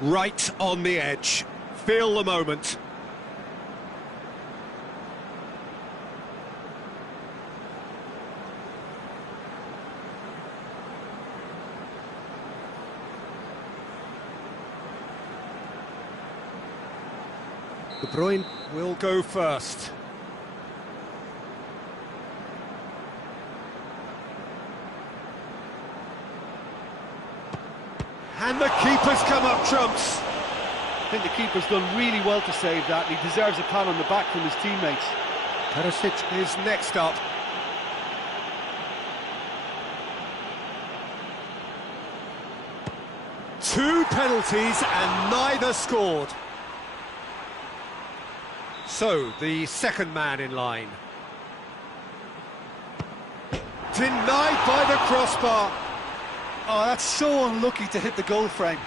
Right on the edge. Feel the moment. De Bruyne will go first. And the keeper's come up trumps. I think the keeper's done really well to save that. He deserves a pat on the back from his teammates. Pes20 is next up. Two penalties and neither scored. So, the second man in line. Denied by the crossbar. Oh, that's so unlucky to hit the goal frame.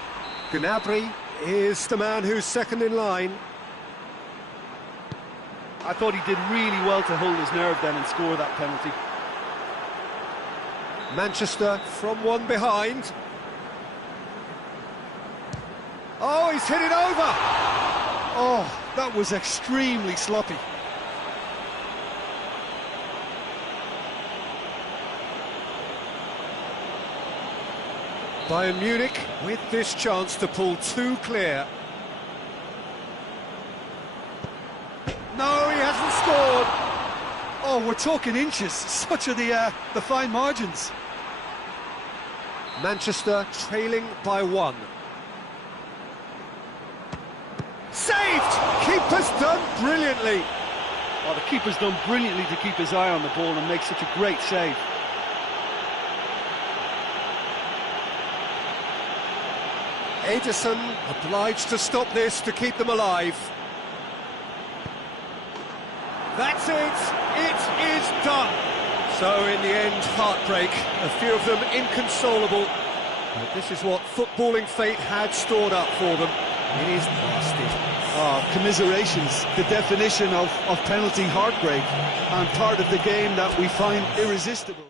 Gnabry is the man who's second in line. I thought he did really well to hold his nerve then and score that penalty. Manchester from one behind. Oh, he's hit it over! Oh, that was extremely sloppy. Bayern Munich with this chance to pull two clear. No, he hasn't scored. Oh, we're talking inches. Such are the fine margins. Manchester trailing by one. Saved! Keeper's done brilliantly. Oh, the keeper's done brilliantly to keep his eye on the ball and make such a great save. Ederson obliged to stop this to keep them alive. That's it! It is done! So in the end, heartbreak. A few of them inconsolable. But this is what footballing fate had stored up for them. It is nasty. Oh, commiserations, the definition of penalty heartbreak, and part of the game that we find irresistible.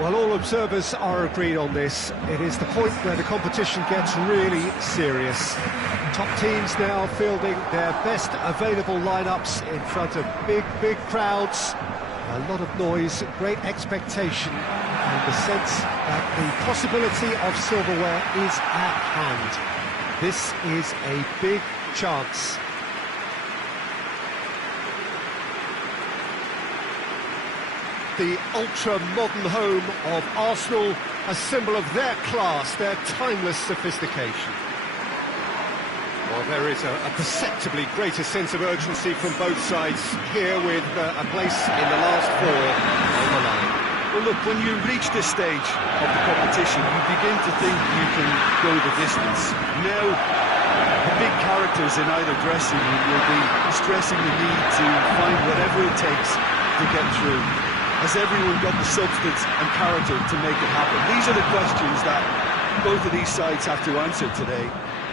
Well, all observers are agreed on this. It is the point where the competition gets really serious. Top teams now fielding their best available lineups in front of big crowds. A lot of noise, great expectation, and the sense that the possibility of silverware is at hand. This is a big chance. The ultra-modern home of Arsenal, a symbol of their class, their timeless sophistication. Well, there is a perceptibly greater sense of urgency from both sides here, with a place in the last four on the line. Well, look, when you reach this stage of the competition, you begin to think you can go the distance. Now, the big characters in either dressing room will be stressing the need to find whatever it takes to get through. Has everyone got the substance and character to make it happen? These are the questions that both of these sides have to answer today,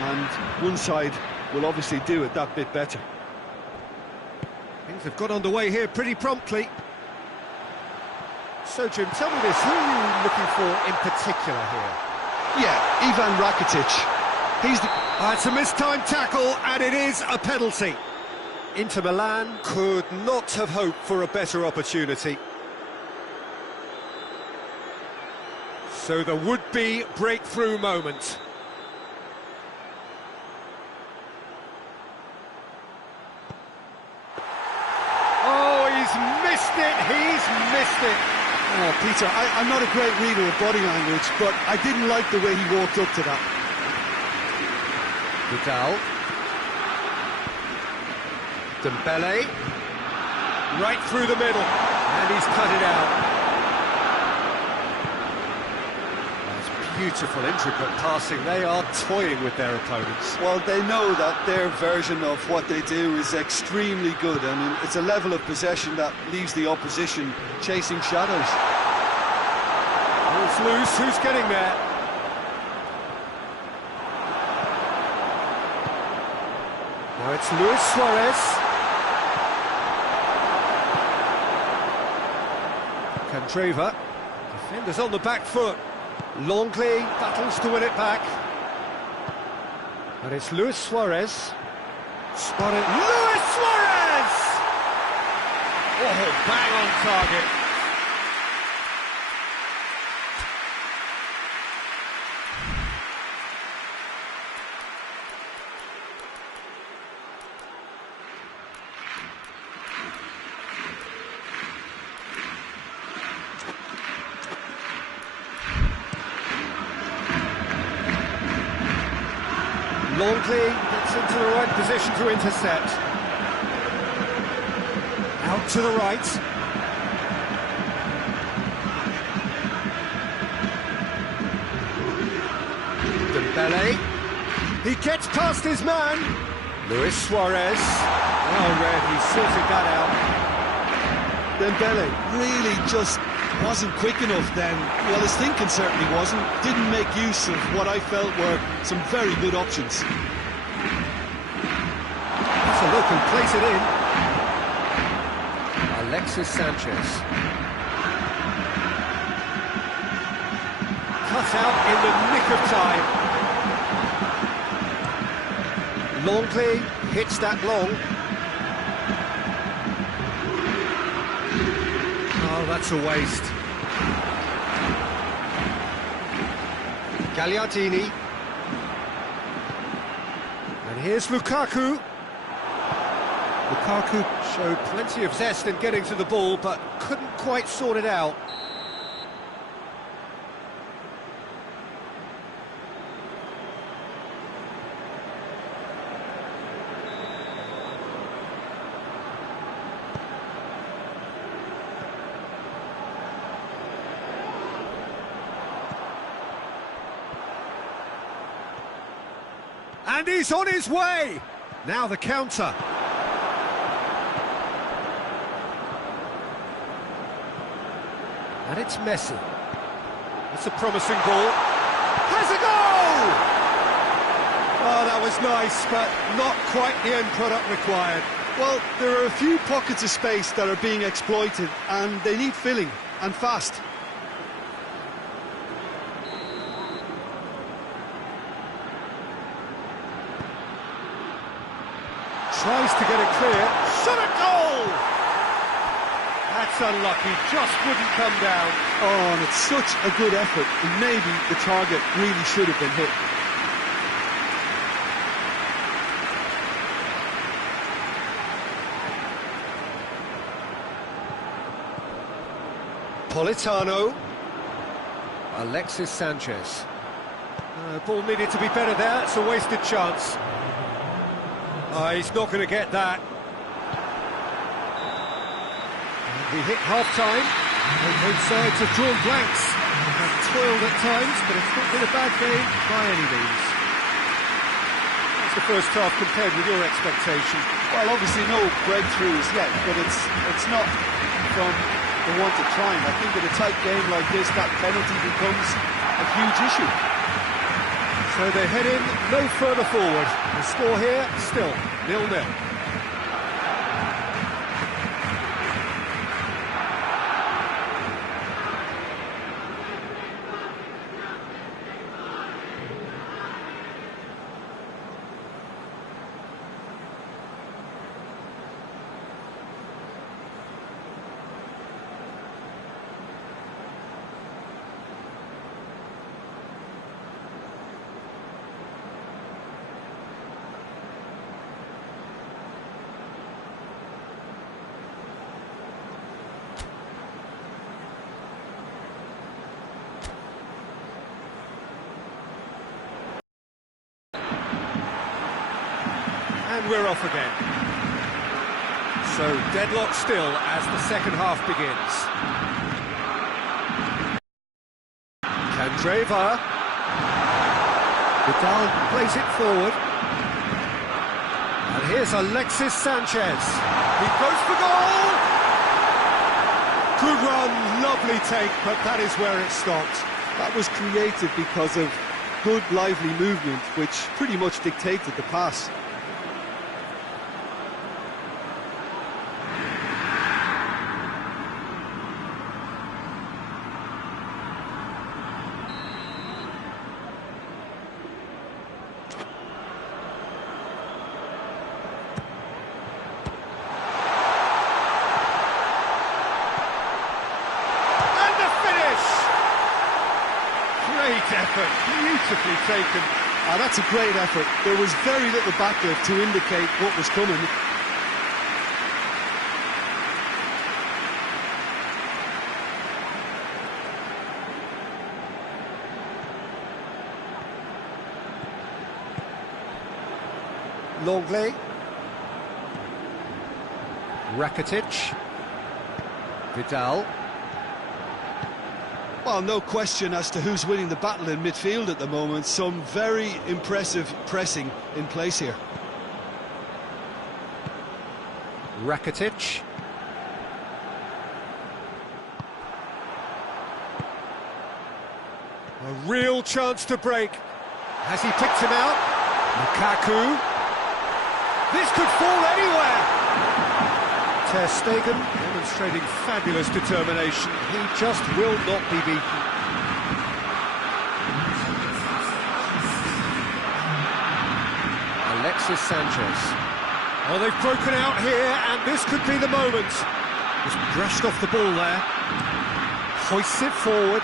and one side will obviously do it that bit better. Things have got underway here pretty promptly. So, Jim, tell me this, who are you looking for in particular here? Yeah, Ivan Rakitic. He's the... It's a mistimed tackle, and it is a penalty. Inter Milan could not have hoped for a better opportunity. So the would-be breakthrough moment. Oh, he's missed it, Oh, Peter, I'm not a great reader of body language, but I didn't like the way he walked up to that. Vidal. Dembele. Right through the middle, and he's cut it out. Beautiful, intricate passing. They are toying with their opponents. Well, they know that their version of what they do is extremely good. I mean, it's a level of possession that leaves the opposition chasing shadows. It's loose. Who's getting there? Now it's Luis Suarez. Candreva. Defenders on the back foot. Longley battles to win it back. And it's Luis Suarez. Luis Suarez! Oh, bang on target. Longley gets into the right position to intercept. Out to the right. Dembele. He gets past his man. Luis Suarez. Oh, Red, he sorted that out. Dembele really just wasn't quick enough then. Well, his thinking certainly wasn't. Didn't make use of what I felt were some very good options. That's a look and place it in. Alexis Sanchez. Cut out in the nick of time. Longley hits that long. Oh, that's a waste. Gagliardini. And here's Lukaku. Lukaku showed plenty of zest in getting to the ball, but couldn't quite sort it out. And he's on his way! Now the counter. And it's Messi. It's a promising ball. Has a goal! Oh, that was nice, but not quite the end product required. Well, there are a few pockets of space that are being exploited, and they need filling, and fast. Tries to get it clear. Shot at goal! That's unlucky, just wouldn't come down. Oh, and it's such a good effort, and maybe the target really should have been hit. Politano. Alexis Sanchez. Ball needed to be better there, it's a wasted chance. He's not going to get that. We hit half-time, and both sides have drawn blanks. Have toiled at times, but it's not been a bad game by any means. How's the first half compared with your expectation? Well, obviously no breakthroughs yet, but it's not from the want of trying. I think in a tight game like this, that penalty becomes a huge issue. So they head in no further forward. The score here, still 0-0. And we're off again. So deadlock still as the second half begins. Candreva. Vidal plays it forward. And here's Alexis Sanchez. He goes for goal! Good run, lovely take, but that is where it stopped. That was created because of good, lively movement, which pretty much dictated the pass. Great effort, beautifully taken. That's a great effort. There was very little backlift to indicate what was coming. Longley. Rakitic. Vidal. Well, no question as to who's winning the battle in midfield at the moment. Some very impressive pressing in place here. Rakitic. A real chance to break. Has he picked him out? Lukaku. This could fall anywhere. Ter Stegen demonstrating fabulous determination. He just will not be beaten. Alexis Sanchez. Oh, they've broken out here, and this could be the moment. Just brushed off the ball there. Hoists it forward.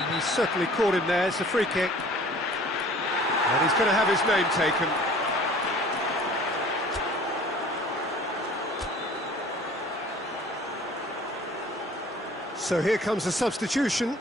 And he's certainly caught him there. It's a free kick. And he's going to have his name taken. So here comes a substitution.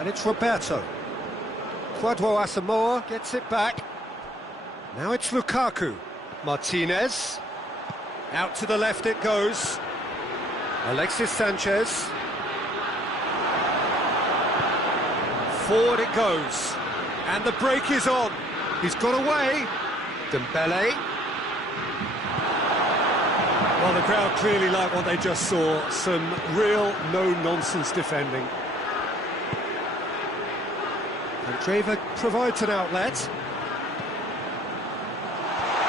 And it's Roberto. Quadro Asamoah gets it back. Now it's Lukaku. Martinez. Out to the left it goes. Alexis Sanchez. Forward it goes. And the break is on. He's got away. Dembele. Well, the crowd clearly like what they just saw. Some real no-nonsense defending. And Draver provides an outlet.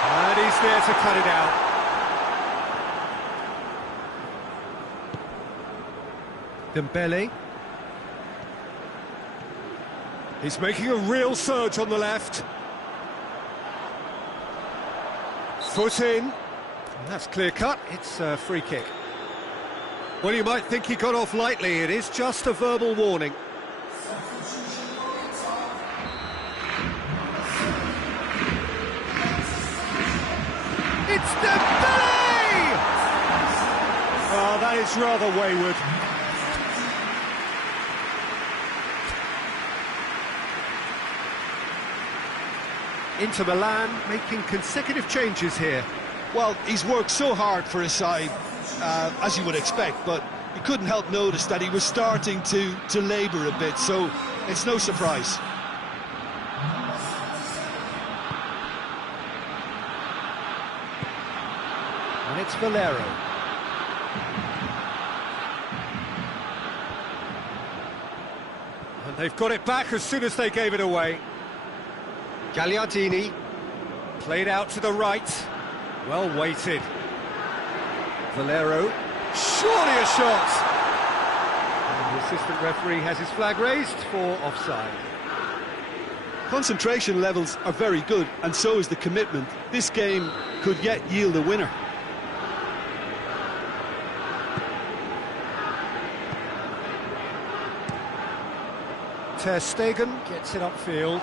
And he's there to cut it out. Dembele. He's making a real surge on the left. Foot in. That's clear-cut. It's a free kick. Well, you might think he got off lightly. It is just a verbal warning. It's Dembele! Oh, that is rather wayward. Inter Milan making consecutive changes here. Well, he's worked so hard for his side, as you would expect, but you couldn't help notice that he was starting to labour a bit, so it's no surprise. And it's Valero. And they've got it back as soon as they gave it away. Gagliardini, played out to the right, well weighted. Valero, surely a shot! And the assistant referee has his flag raised for offside. Concentration levels are very good, and so is the commitment. This game could yet yield a winner. Ter Stegen gets it upfield.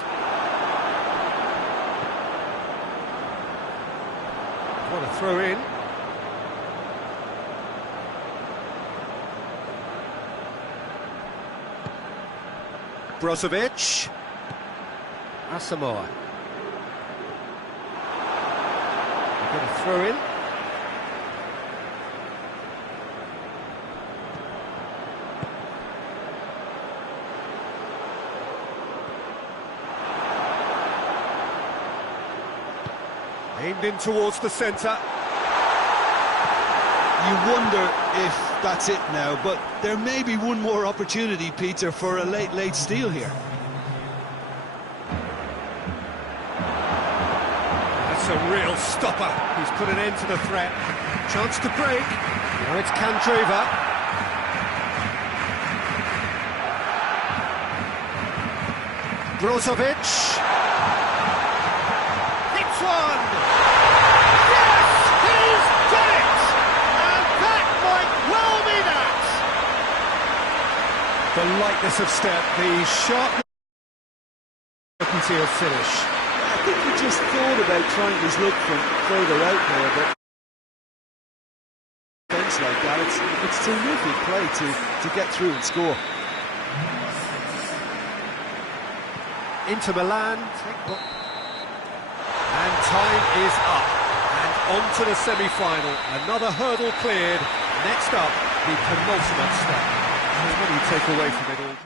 What a throw in. Brozovic. Asamoah. Got a throw in. Aimed in towards the centre. You wonder if that's it now, but there may be one more opportunity, Peter, for a late steal here. That's a real stopper. He's put an end to the threat. Chance to break. Now it's Candreva. Brozovic. Hits one! Yes! He's done it! And that might well be that! The lightness of step, the sharp certainty of finish. I think he just thought about trying his luck from further out there, but defense like that, it's terrific play to get through and score. Inter Milan, and time is up, and on to the semi-final. Another hurdle cleared. Next up, the penultimate step. So what do you take away from it all?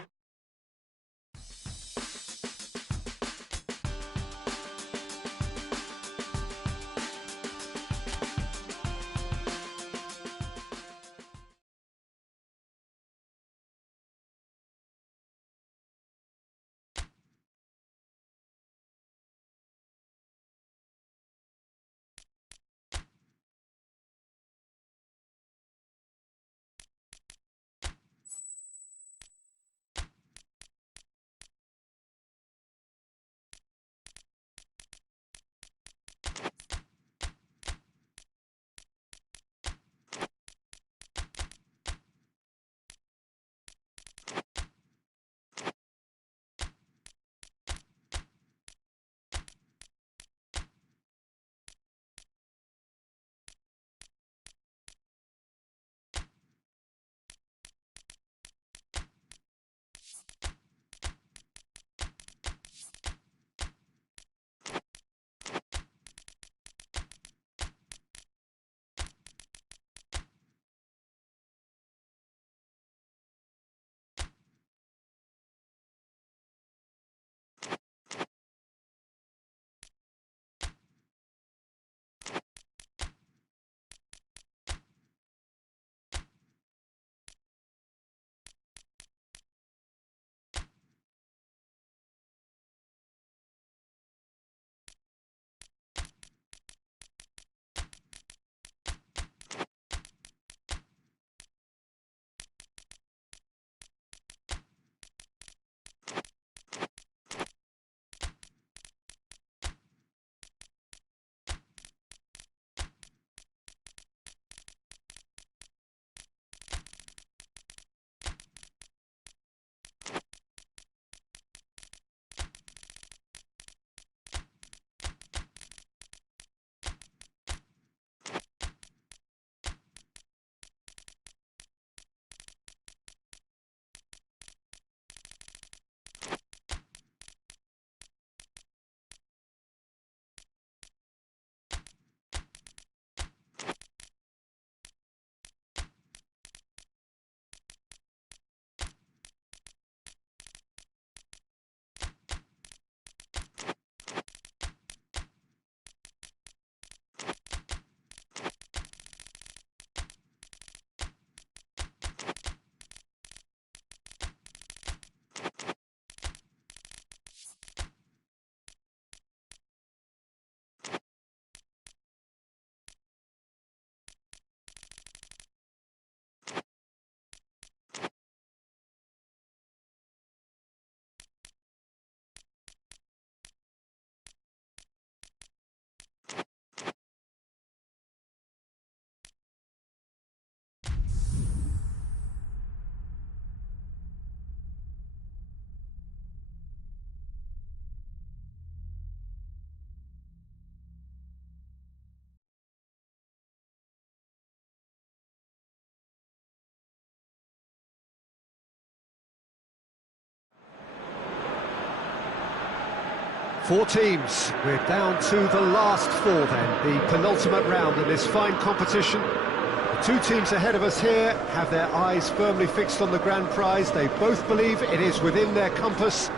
Four teams. We're down to the last four then, the penultimate round in this fine competition. The two teams ahead of us here have their eyes firmly fixed on the grand prize. They both believe it is within their compass.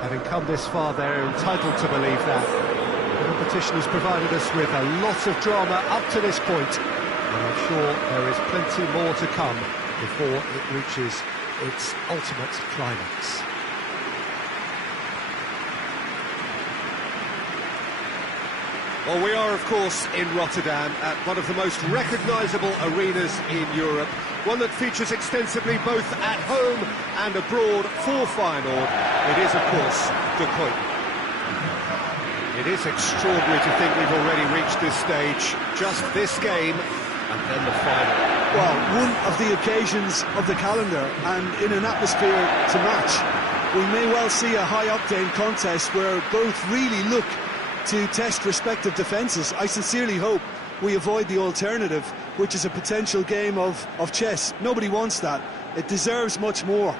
Having come this far, they're entitled to believe that. The competition has provided us with a lot of drama up to this point, and I'm sure there is plenty more to come before it reaches its ultimate climax. Well, we are, of course, in Rotterdam, at one of the most recognisable arenas in Europe, one that features extensively both at home and abroad for Feyenoord. It is, of course, the Kuip. It is extraordinary to think we've already reached this stage, just this game, and then the final. Well, one of the occasions of the calendar, and in an atmosphere to match. We may well see a high-octane contest where both really look to test respective defences. I sincerely hope we avoid the alternative, which is a potential game of chess. Nobody wants that. It deserves much more.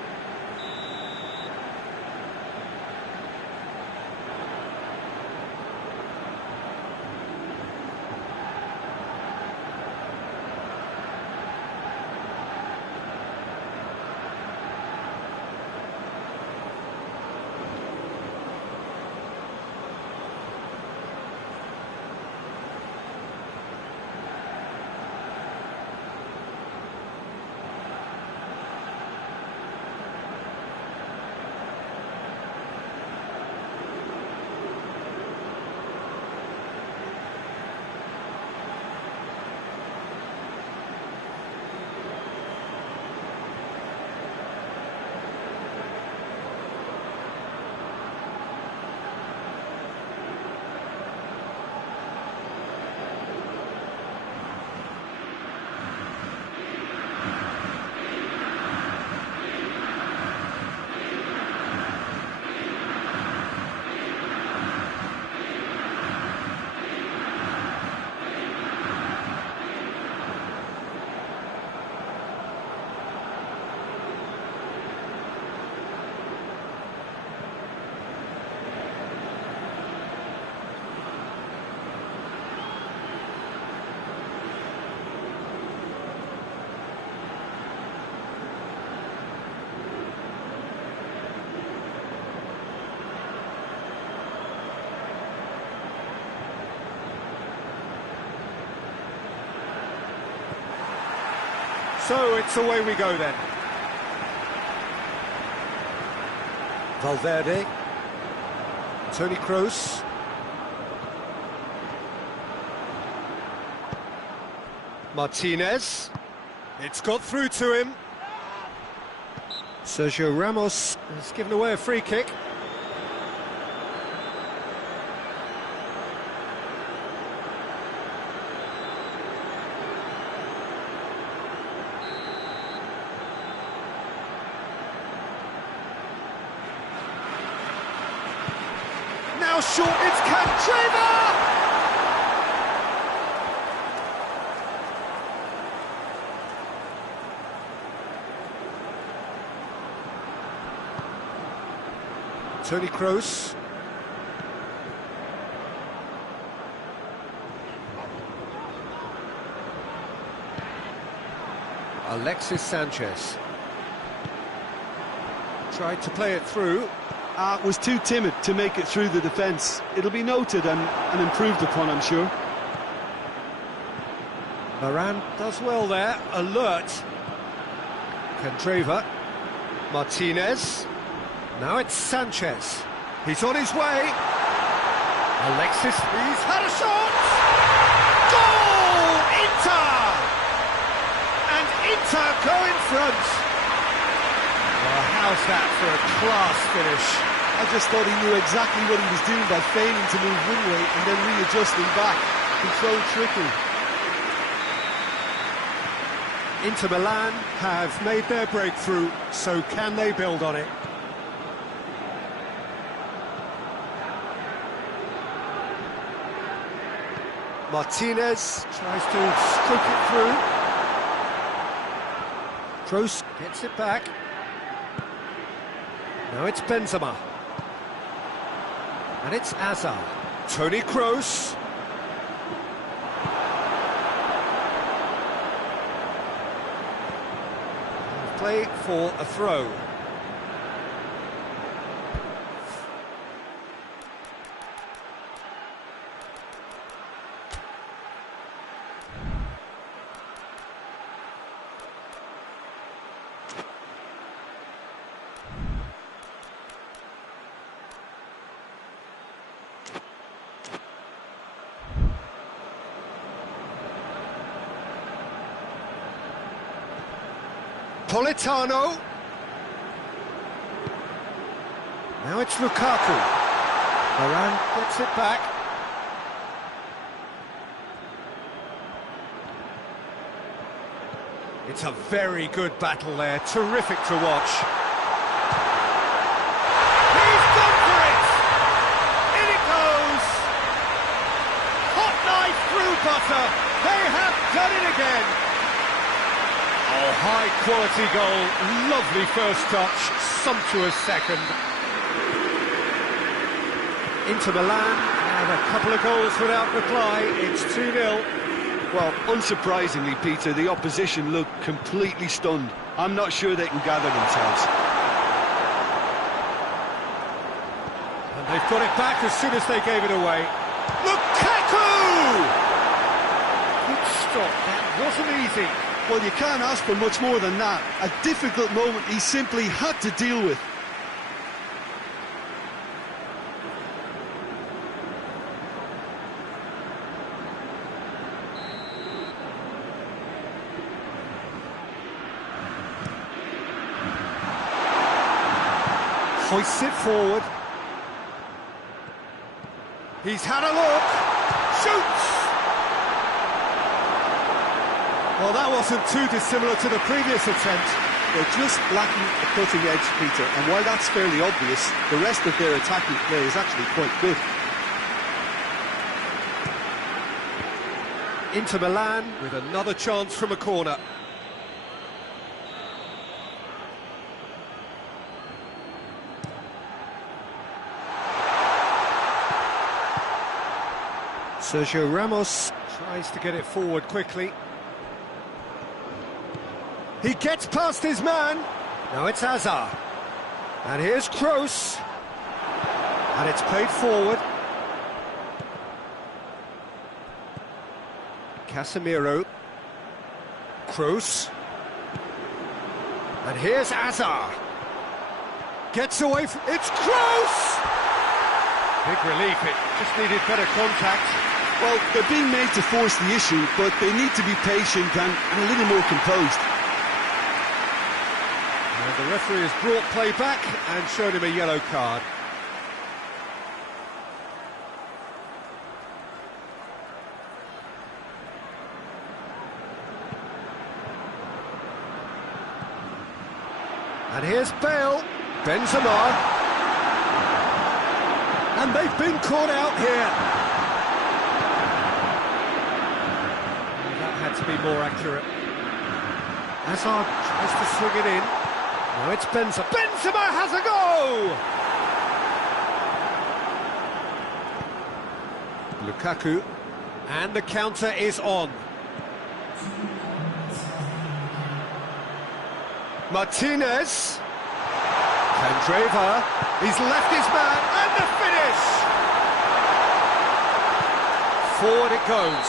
So it's away we go then. Valverde, Toni Kroos, Martinez, it's got through to him. Sergio Ramos has given away a free kick. Now short, it's Candreva! Toni Kroos. Alexis Sanchez. Tried to play it through. Was too timid to make it through the defence. It'll be noted and improved upon, I'm sure. Varane does well there, alert. Candreva, Martinez, now it's Sanchez. He's on his way. Alexis, he's had a shot! Goal! Inter! And Inter go in front. Well, how's that for a class finish? I just thought he knew exactly what he was doing by failing to move one way and then readjusting back. Controlled trickery. Inter Milan have made their breakthrough, so can they build on it? Martinez tries to stroke it through. Kroos gets it back. Now it's Benzema. And it's Azar. Toni Kroos. Play for a throw. Politano. Now it's Lukaku. Varane gets it back. It's a very good battle there, terrific to watch. He's gone for it! In it goes! Hot knife through butter. They have done it again. Oh, high-quality goal, lovely first touch, sumptuous second. Inter Milan have a couple of goals without reply, it's 2-0. Well, unsurprisingly, Peter, the opposition look completely stunned. I'm not sure they can gather themselves. And they've got it back as soon as they gave it away. Lukaku! Good stop, that wasn't easy. Well, you can't ask for much more than that. A difficult moment he simply had to deal with. Hoists it forward. He's had a look. Shoots! Well, that wasn't too dissimilar to the previous attempt. They're just lacking a cutting edge, Peter, and while that's fairly obvious, the rest of their attacking play is actually quite good. Inter Milan with another chance from a corner. Sergio Ramos tries to get it forward quickly. He gets past his man. Now it's Azar. And here's Kroos. And it's played forward. Casemiro. Kroos. And here's Azar. Gets away from... It's Kroos! Big relief, it just needed better contact. Well, they're being made to force the issue, but they need to be patient and a little more composed. And the referee has brought play back and shown him a yellow card. And here's Bale, Benzema. And they've been caught out here. That had to be more accurate. Hazard tries to swing it in. Now it's Benzema. Benzema has a go! Lukaku. And the counter is on. Martinez. Candreva. He's left his man. And the finish! Forward it goes.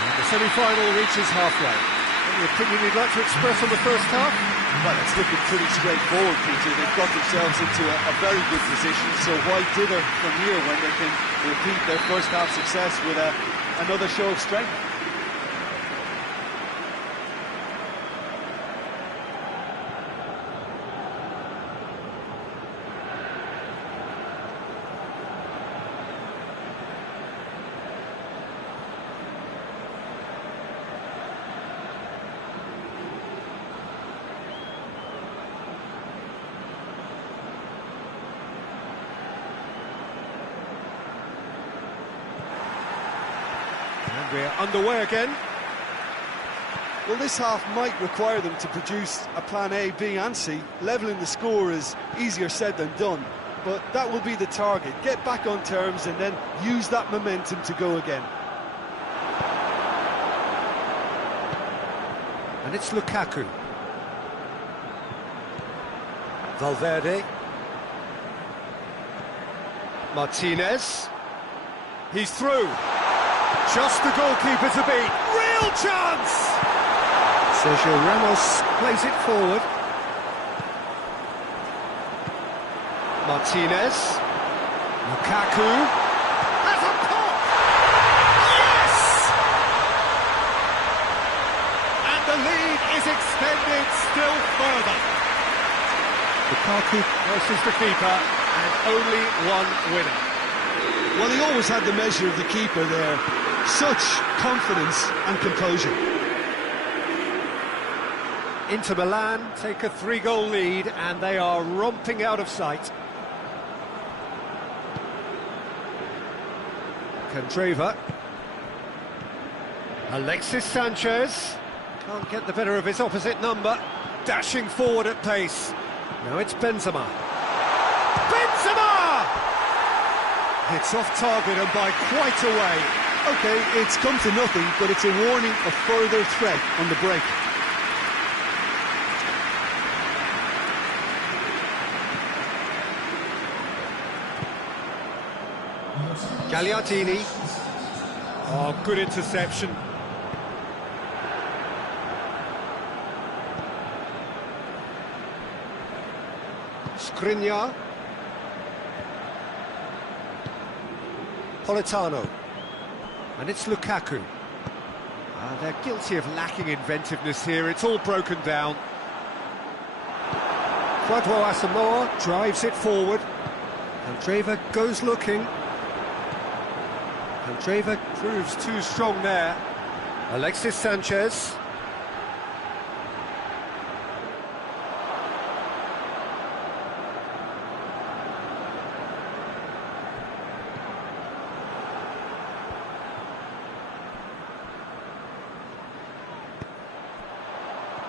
And the semi-final reaches halfway. Any opinion you'd like to express on the first half? Well, it's looking pretty straightforward, Peter. They've got themselves into a very good position, so why dither from here when they can repeat their first half success with another show of strength? And we're underway again. Well, this half might require them to produce a plan A, B and C. Levelling the score is easier said than done. but that will be the target. Get back on terms and then use that momentum to go again. And it's Lukaku. Valverde. Martinez. He's through. Just the goalkeeper to beat. Real chance! Sergio Ramos plays it forward. Martinez. Lukaku. Has a pop! Yes! And the lead is extended still further. Lukaku versus the keeper, and only one winner. Well, he always had the measure of the keeper there. Such confidence and composure. Inter Milan take a 3-goal lead, and they are romping out of sight. Candreva. Alexis Sanchez. Can't get the better of his opposite number. Dashing forward at pace. Now it's Benzema. Benzema! It's off target and by quite a way. OK, it's come to nothing, but it's a warning of further threat on the break. Gagliardini. Oh, good interception. Skriniar. Politano. And it's Lukaku. They're guilty of lacking inventiveness here. It's all broken down. Kwadwo Asamoah drives it forward. Candreva goes looking. Candreva proves too strong there. Alexis Sanchez.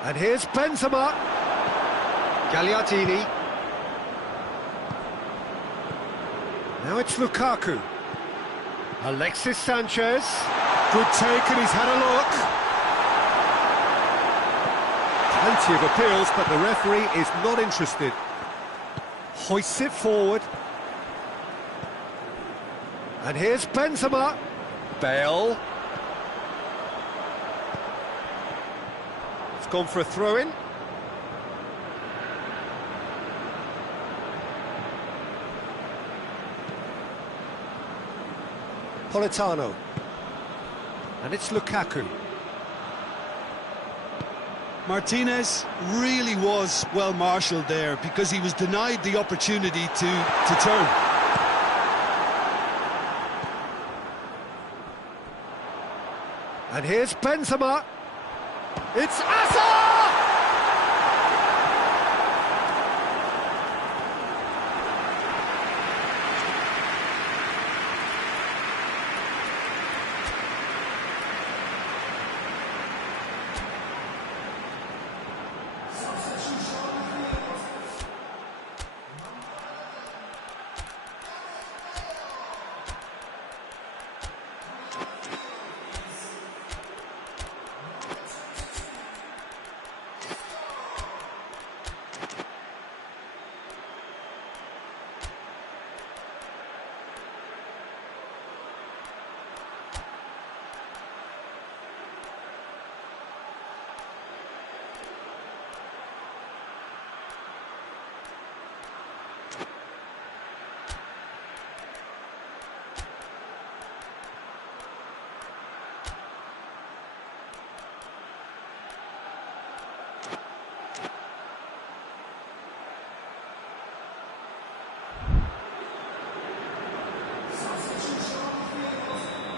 And here's Benzema. Gagliardini. Now it's Lukaku. Alexis Sanchez. Good take, and he's had a look. Plenty of appeals, but the referee is not interested. Hoists it forward. And here's Benzema. Bale. It's gone for a throw-in. Politano. And it's Lukaku. Martinez really was well marshalled there because he was denied the opportunity to turn. And here's Benzema. It's Asa!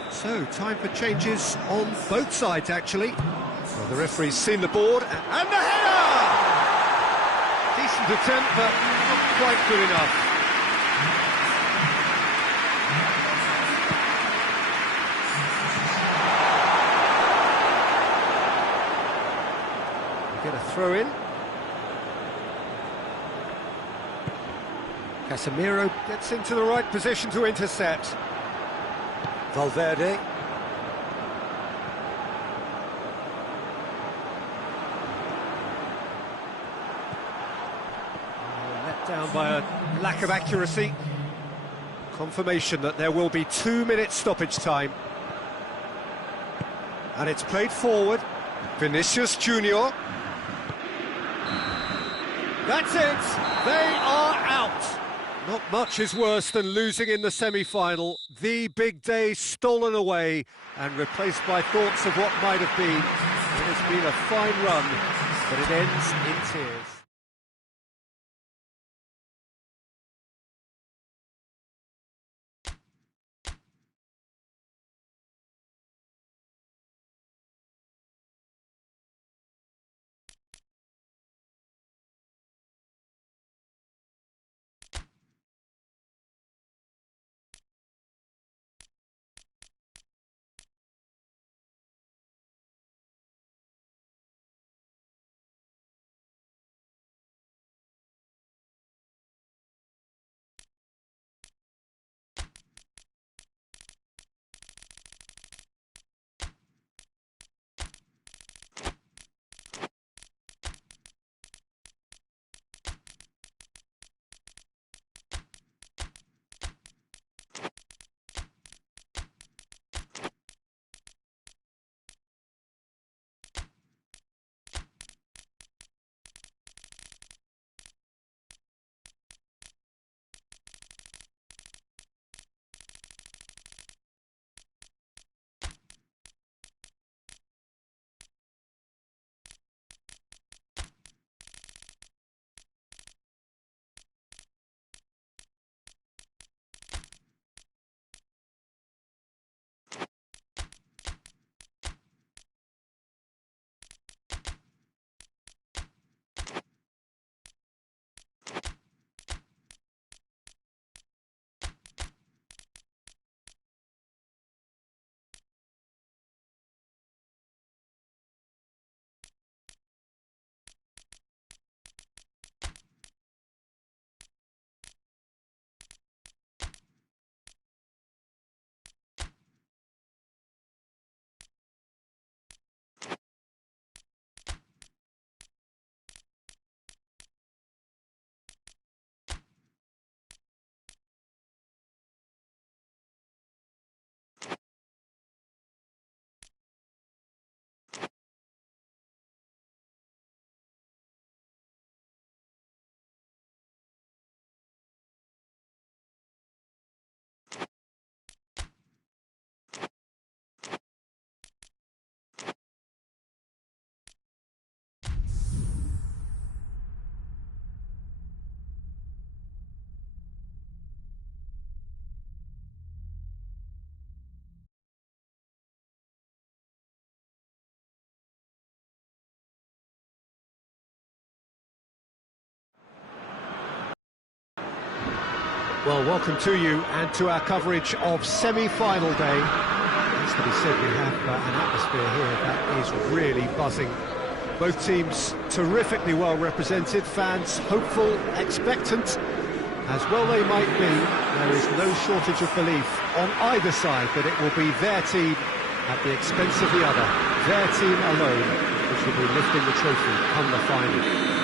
So, time for changes on both sides, actually. Well, the referee's seen the board, and the header! Decent attempt, but not quite good enough. We get a throw-in. Casemiro gets into the right position to intercept. Valverde. Let down by a lack of accuracy. Confirmation that there will be 2 minutes stoppage time. And it's played forward. Vinicius Junior. That's it! They are out! Not much is worse than losing in the semi-final. The big day stolen away and replaced by thoughts of what might have been. It has been a fine run, but it ends in tears. Well, welcome to you and to our coverage of semi-final day. As to be said, we have an atmosphere here that is really buzzing. Both teams terrifically well represented, fans hopeful, expectant. As well they might be, there is no shortage of belief on either side that it will be their team at the expense of the other, their team alone, which will be lifting the trophy come the final.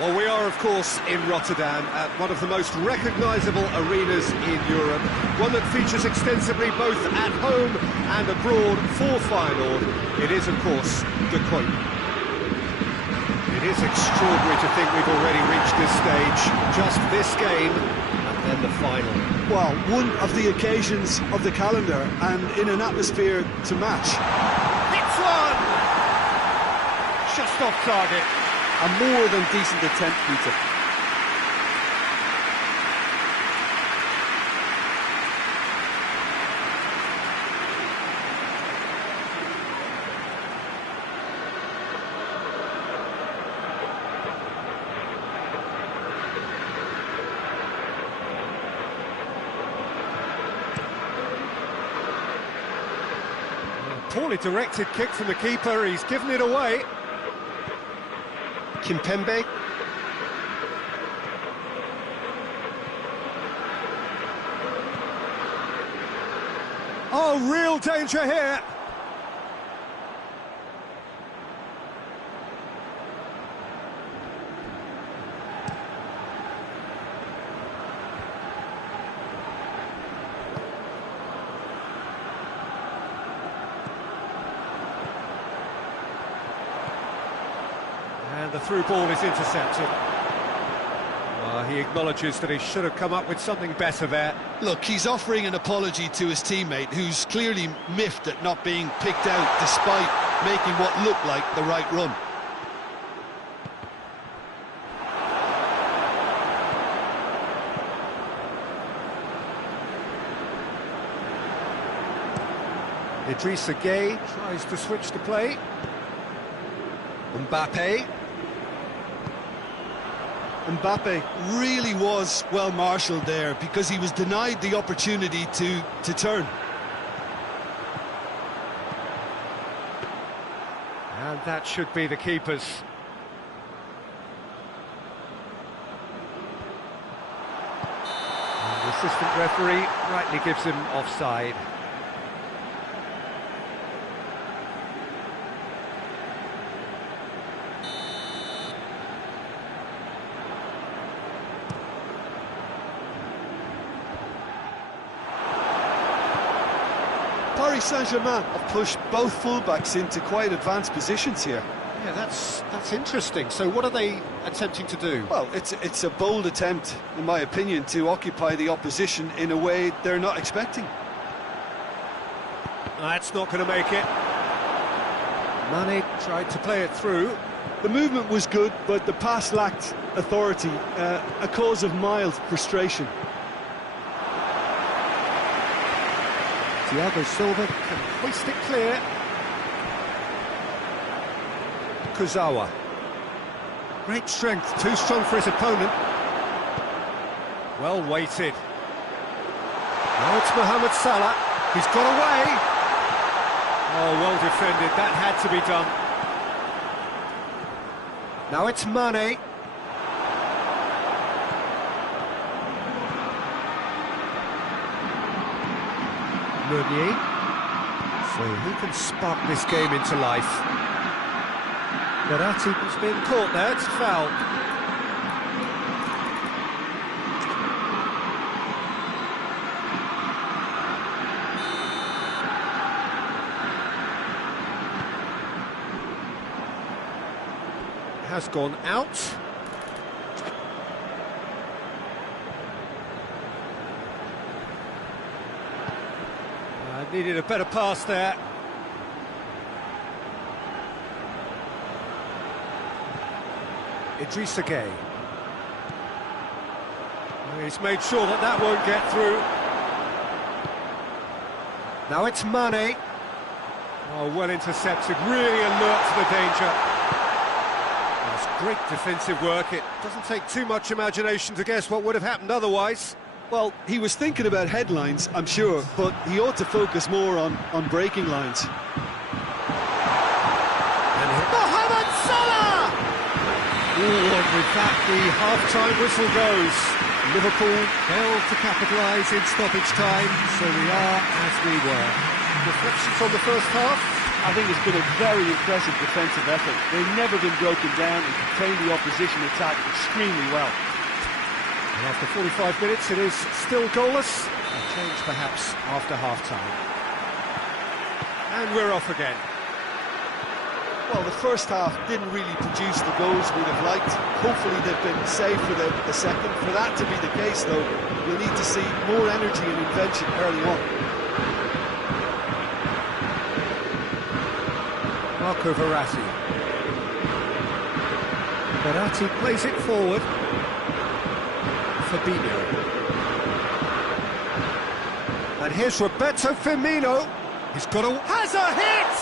Well, we are, of course, in Rotterdam, at one of the most recognisable arenas in Europe, one that features extensively both at home and abroad for Feyenoord. It is, of course, the Kuip. It is extraordinary to think we've already reached this stage, just this game, and then the final. Well, one of the occasions of the calendar, and in an atmosphere to match. Hits one! Just off target. A more than decent attempt, Peter. Poorly directed kick from the keeper, he's given it away. Kimpembe. Oh, real danger here. And the through ball is intercepted. He acknowledges that he should have come up with something better there. Look, he's offering an apology to his teammate, who's clearly miffed at not being picked out despite making what looked like the right run. Idrissa Gueye tries to switch the play. Mbappe really was well marshalled there because he was denied the opportunity to turn. And that should be the keeper's. And the assistant referee rightly gives him offside. Paris Saint-Germain have pushed both fullbacks into quite advanced positions here. Yeah, that's interesting. So what are they attempting to do? Well, it's a bold attempt, in my opinion, to occupy the opposition in a way they're not expecting. That's not going to make it. Mane tried to play it through. The movement was good, but the pass lacked authority, a cause of mild frustration. Thiago Silva can hoist it clear. Kurzawa. Great strength, too strong for his opponent. Well weighted. Now it's Mohamed Salah. He's got away. Oh, well defended. That had to be done. Now it's Mane. Meunier. So who can spark this game into life? Verratti has been caught there, it's a foul. Has gone out. Needed a better pass there. Idrissa Gueye. He's made sure that that won't get through. Now it's Mane. Oh, well intercepted, really alert to the danger. That's great defensive work. It doesn't take too much imagination to guess what would have happened otherwise. Well, he was thinking about headlines, I'm sure, but he ought to focus more on breaking lines. And Mohamed Salah! Ooh, and with that, the half-time whistle goes. Liverpool failed to capitalise in stoppage time, so we are as we were. Reflections on the first half? I think it's been a very impressive defensive effort. They've never been broken down and contained the opposition attack extremely well. And after 45 minutes, it is still goalless. A change perhaps after half-time. And we're off again. Well, the first half didn't really produce the goals we'd have liked. Hopefully they've been saved for the second. For that to be the case, though, we'll need to see more energy and invention early on. Marco Verratti. Verratti plays it forward. Fabinho. And here's Roberto Firmino. He's got has a hit!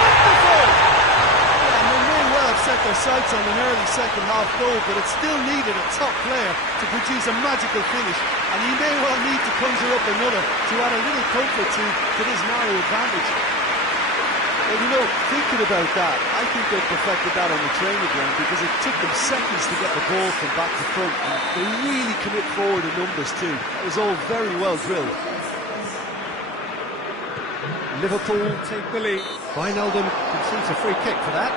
Wonderful! Yeah, and they may well have set their sights on an early second half goal, but it still needed a top player to produce a magical finish, and he may well need to conjure up another to add a little comfort to this narrow advantage. Well, you know, thinking about that, I think they perfected that on the training ground because it took them seconds to get the ball from back to front. And they really commit forward in numbers too. That was all very well drilled. Liverpool take the lead. Wijnaldum concedes a free kick for that.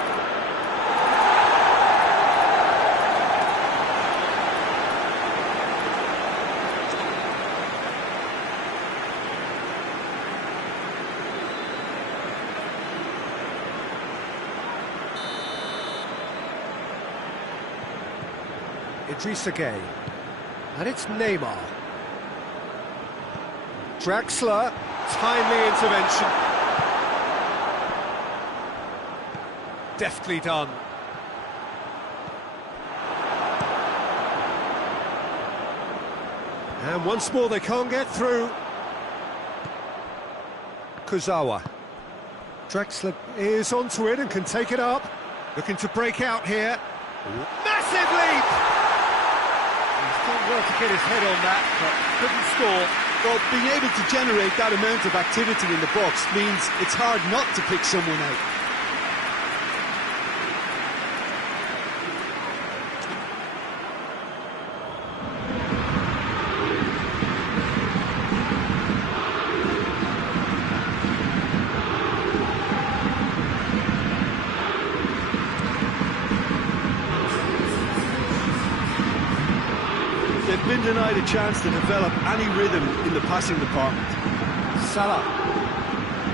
Idrissa Gueye. And it's Neymar. Draxler. Timely intervention. Deftly done. And once more they can't get through. Kurzawa. Draxler is onto it and can take it up. Looking to break out here. Massive leap! He's done well to get his head on that, but couldn't score. Well, being able to generate that amount of activity in the box means it's hard not to pick someone out. They've been denied a chance to develop any rhythm in the passing department. Salah.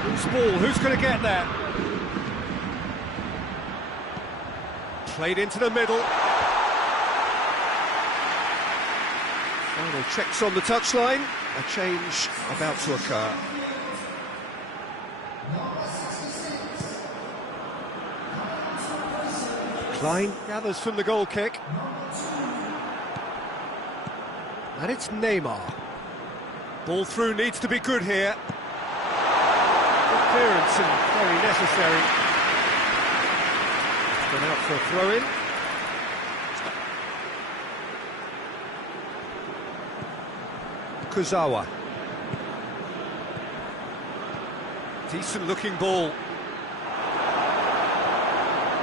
Loose ball, who's going to get there? Played into the middle. Final checks on the touchline. A change about to occur. Klein gathers from the goal kick. And it's Neymar. Ball through needs to be good here. Good clearance and very necessary. Gone out for a throw-in. Kurzawa. Decent-looking ball.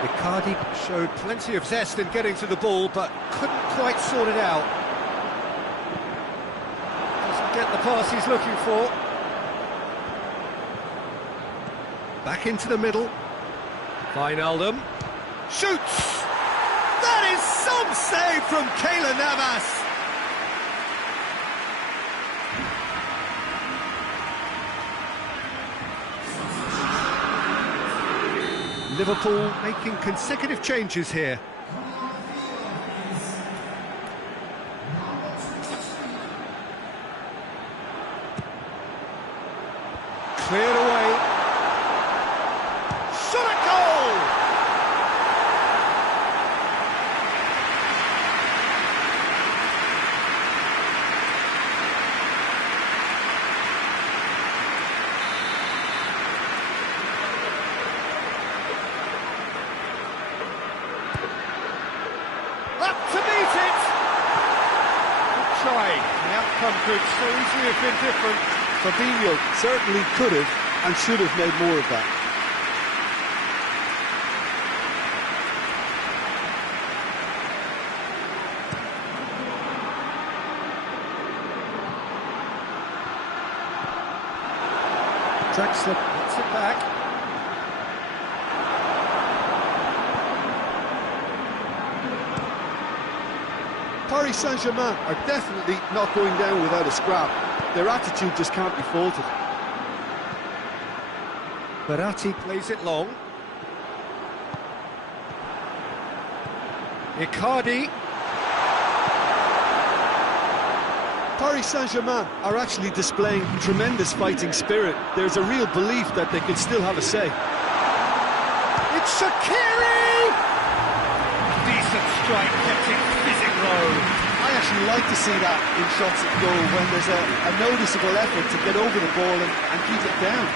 Icardi showed plenty of zest in getting to the ball, but couldn't quite sort it out. Get the pass he's looking for. Back into the middle. Wijnaldum shoots! That is some save from Keylor Navas! Liverpool making consecutive changes here. Cleared away. Shot at goal! Up to meet it! Good try. The outcome could so easily have been different. Fabinho certainly could have and should have made more of that. Draxler puts it back. Paris Saint-Germain are definitely not going down without a scrap. Their attitude just can't be faulted. Verratti plays it long. Icardi. Paris Saint-Germain are actually displaying tremendous fighting spirit. There's a real belief that they can still have a say. It's Shaqiri! Decent strike, kept it fizzing low. I actually like to see that in shots at goal when there's a noticeable effort to get over the ball and keep it down.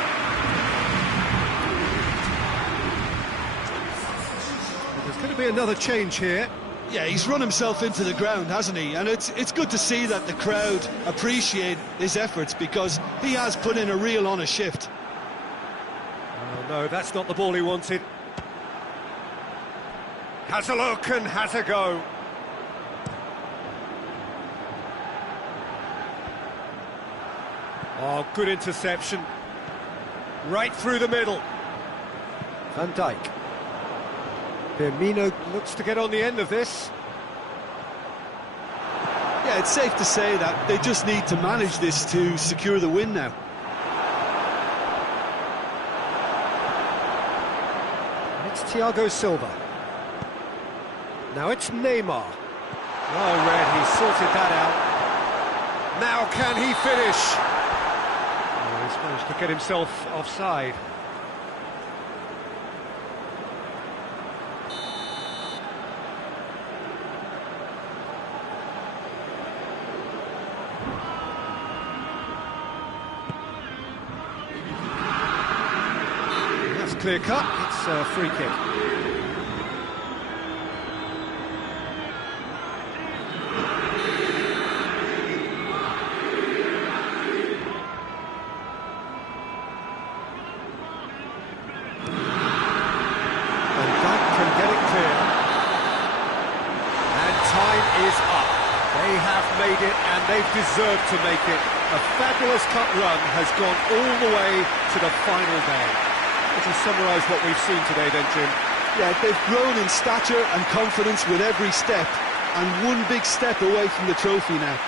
There's going to be another change here. Yeah, he's run himself into the ground, hasn't he? And it's good to see that the crowd appreciate his efforts because he has put in a real honest shift. No, that's not the ball he wanted. Has a look and has a go. Oh, good interception. Right through the middle. Van Dijk. Firmino looks to get on the end of this. Yeah, it's safe to say that they just need to manage this to secure the win now. It's Thiago Silva. Now it's Neymar. Oh, Red, he sorted that out. Now can he finish? Oh, he's managed to get himself offside. That's clear cut, it's a free kick. They have made it, and they've deserved to make it. A fabulous cup run has gone all the way to the final day. Would you summarise what we've seen today then, Jim? Yeah, they've grown in stature and confidence with every step, and one big step away from the trophy now.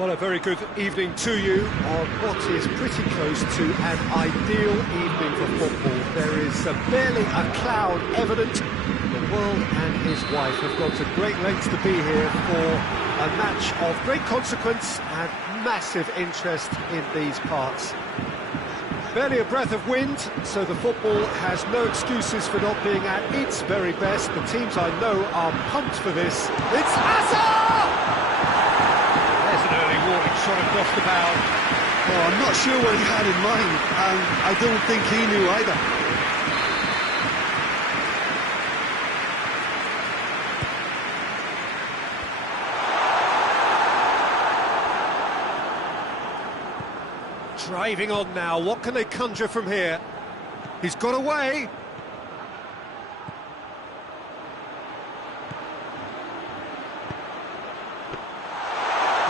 Well, a very good evening to you on what is pretty close to an ideal evening for football. There is barely a cloud evident. The world and his wife have gone to great lengths to be here for a match of great consequence and massive interest in these parts. Barely a breath of wind, so the football has no excuses for not being at its very best. The teams I know are pumped for this. It's Hazard! There's an early warning shot across the bow. Oh, I'm not sure what he had in mind, and I don't think he knew either. Driving on now, what can they conjure from here? He's got away.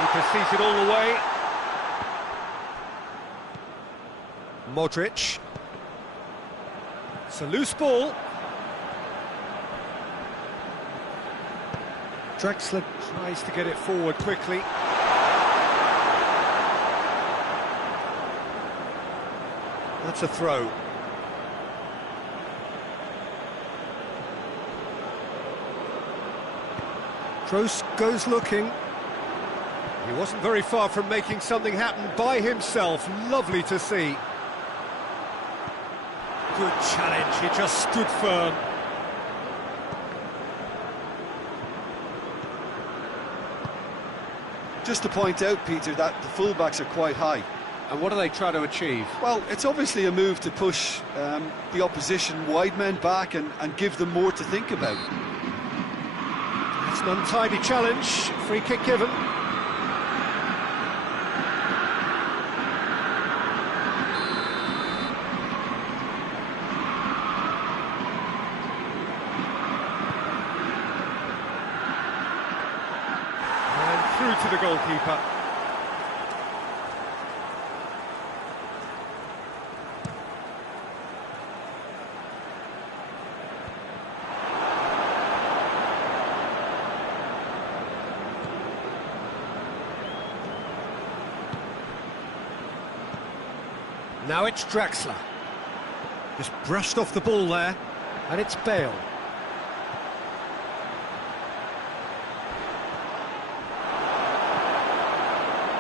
Keeper sees it all the way. Modric. It's a loose ball. Draxler tries to get it forward quickly. That's a throw. Kroos goes looking. He wasn't very far from making something happen by himself. Lovely to see. Good challenge, he just stood firm. Just to point out, Peter, that the fullbacks are quite high. And what do they try to achieve? Well, it's obviously a move to push the opposition wide men back and give them more to think about. It's an untidy challenge. Free kick given. And through to the goalkeeper. Now it's Draxler. Just brushed off the ball there, and it's Bale.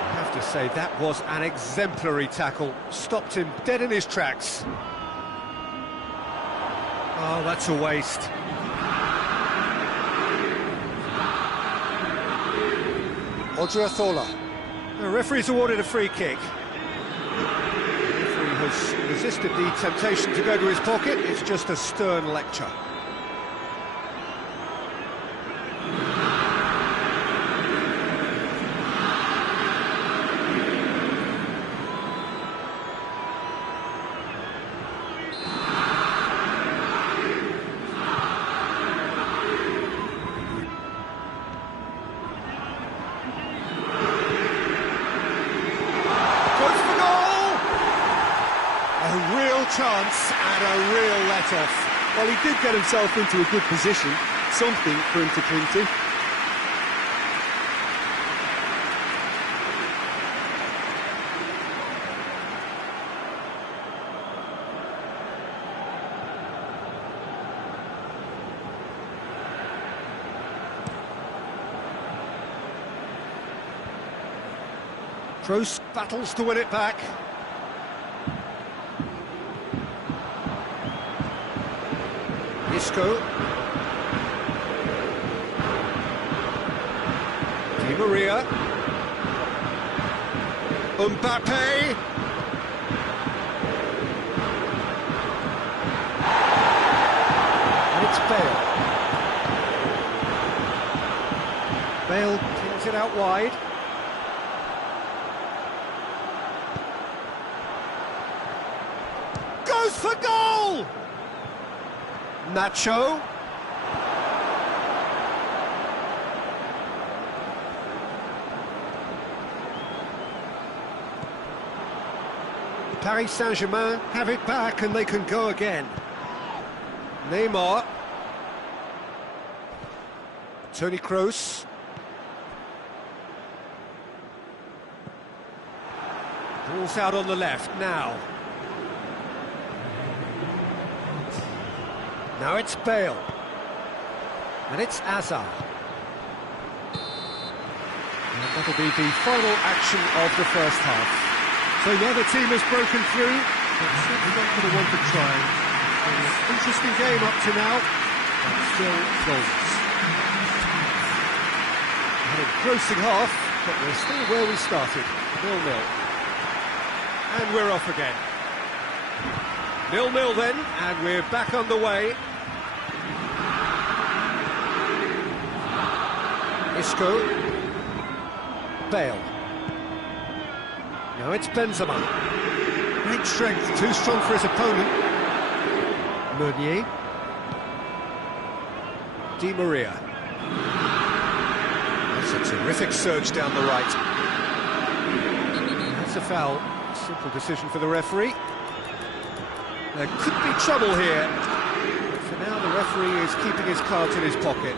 I have to say, that was an exemplary tackle. Stopped him dead in his tracks. Oh, that's a waste. Odriozola. The referee's awarded a free kick. Has resisted the temptation to go to his pocket. It's just a stern lecture. Chance and a real let-off. Well, he did get himself into a good position, something for him to cling to. Kroos battles to win it back. Isco. Di Maria. Mbappe. And it's Bale. Bale pins it out wide. Goes for goal! Nacho. Paris Saint-Germain have it back and they can go again. Neymar. Toni Kroos. Ball's out on the left now. Now it's Bale. And it's Azar. And that'll be the final action of the first half. So the other team has broken through, but certainly not going to want to try. Interesting game up to now, but still goals. An engrossing half, but we're still where we started, 0-0. And we're off again. 0-0 then, and we're back underway. Isco. Bale. Now it's Benzema. Great strength, too strong for his opponent. Meunier. Di Maria. That's a terrific surge down the right. That's a foul. Simple decision for the referee. There could be trouble here. For now, the referee is keeping his cards in his pocket.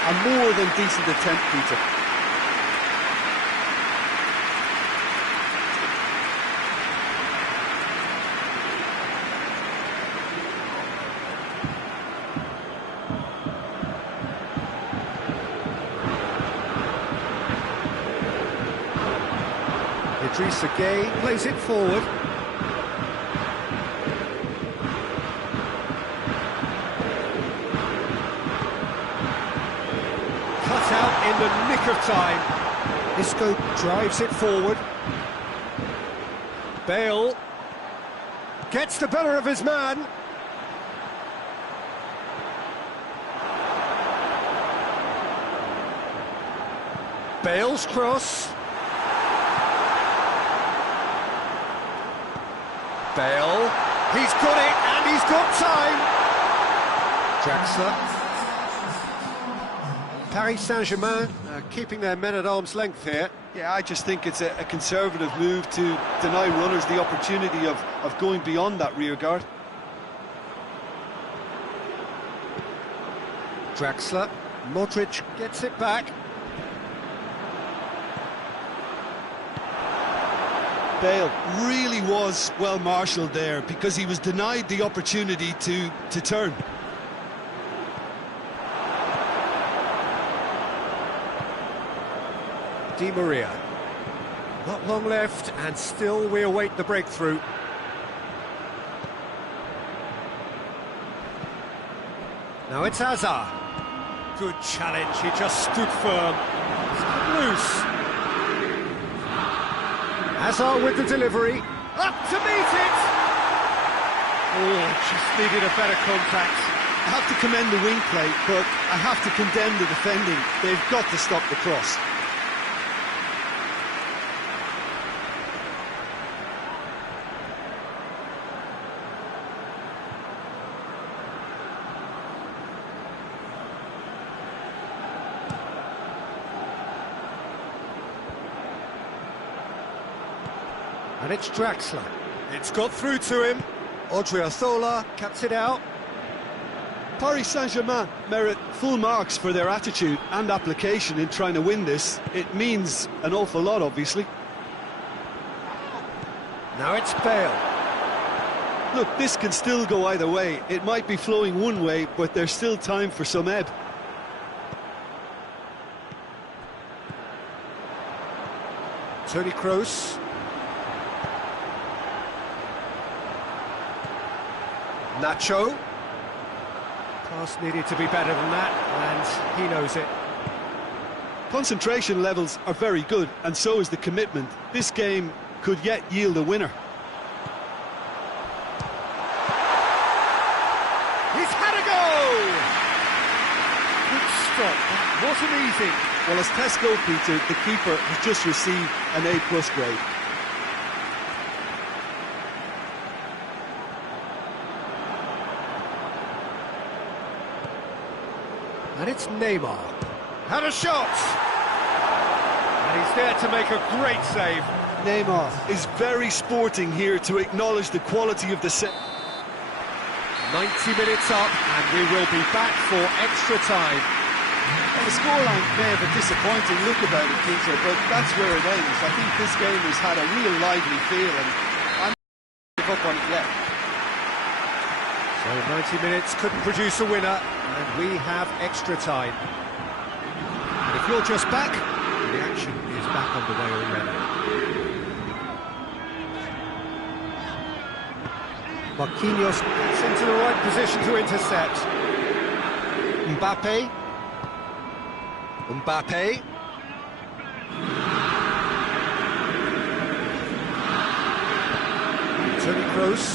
A more than decent attempt, Peter. Idrissa Gueye plays it forward. Cut out in the nick of time. Isco drives it forward. Bale gets the better of his man. Bale's cross. Bale, he's got it and he's got time. Draxler. Paris Saint-Germain keeping their men at arm's length here. Yeah, I just think it's a conservative move to deny runners the opportunity of going beyond that rear guard. Draxler, Modric gets it back. Bale really was well marshalled there because he was denied the opportunity to turn. Di Maria. Not long left, and still we await the breakthrough. Now it's Azar. Good challenge, he just stood firm. It's cut loose. Azar with the delivery. Up to meet it! Oh, just needed a better contact. I have to commend the wing play, but I have to condemn the defending. They've got to stop the cross. And it's Draxler. It's got through to him. Odriozola cuts it out. Paris Saint-Germain merit full marks for their attitude and application in trying to win this. It means an awful lot, obviously. Now it's Bale. Look, this can still go either way. It might be flowing one way, but there's still time for some ebb. Toni Kroos. Nacho. Pass needed to be better than that, and he knows it. Concentration levels are very good, and so is the commitment. This game could yet yield a winner. He's had a go! Good stop, that wasn't easy. Well, as tests go, Peter, the keeper has just received an A+ grade. And it's Neymar. Had a shot! And he's there to make a great save. Neymar is very sporting here to acknowledge the quality of the set. 90 minutes up, and we will be back for extra time. Well, the scoreline may have a disappointing look about it, Peter, but that's where it ends. I think this game has had a real lively feel, and I'm not give up on it yet. So 90 minutes couldn't produce a winner, and we have extra time. And if you're just back, the action is back underway already. Marquinhos gets into the right position to intercept. Mbappe. Toni Kroos.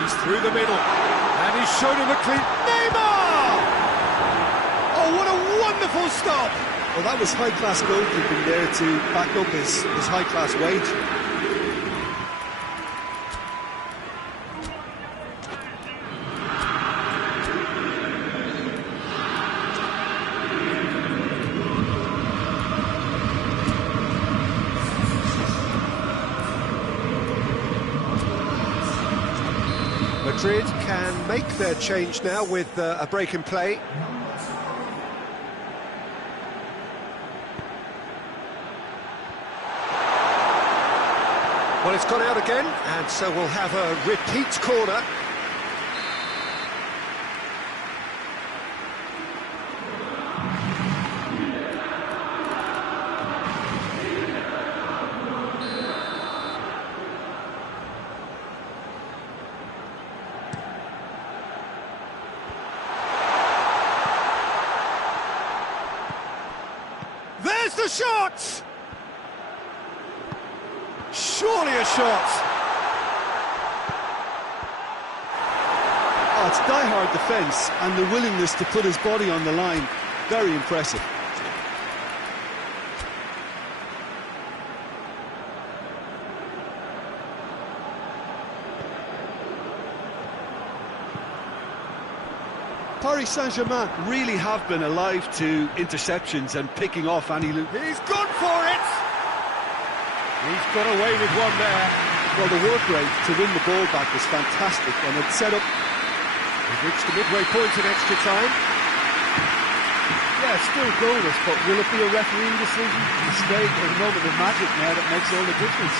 He's through the middle, and he's shown him a clean... Neymar! Oh, what a wonderful stop! Well, that was high-class goalkeeping there to back up his high-class wage. Madrid can make their change now with a break in play. Well, it's gone out again, and so we'll have a repeat corner. There's the shot! Surely a shot! Oh, it's die-hard defence and the willingness to put his body on the line. Very impressive. Paris Saint-Germain really have been alive to interceptions and picking off any loop. He's gone for it! He's got away with one there. Well, the work rate to win the ball back was fantastic, and it set up... We've reached the midway point in extra time. Yeah, still goalless, but will it be a refereeing decision? Mistake or a moment of magic now that makes all the difference?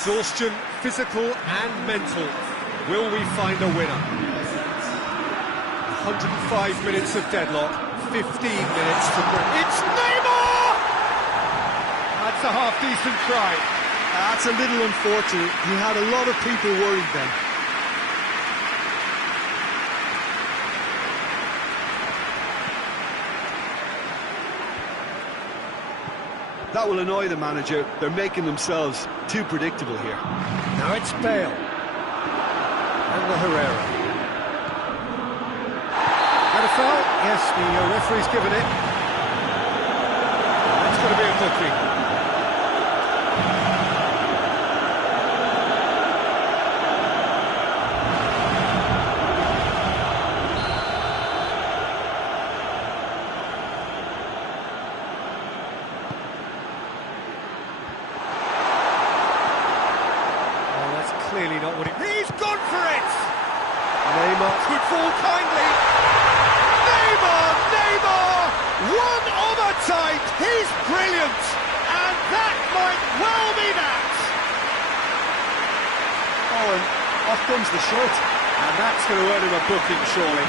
Exhaustion, physical and mental. Will we find a winner? 105 minutes of deadlock, 15 minutes to break. It's Neymar! That's a half-decent try. That's a little unfortunate. He had a lot of people worried then. That will annoy the manager. They're making themselves too predictable here. Now it's Bale. And Herrera. And a foul? Yes, the referee's given it. That's going to be a booking. Neymar could fall kindly. Neymar! One of a type! He's brilliant! And that might well be that! Oh, and off comes the shirt. And that's going to earn him a booking, surely.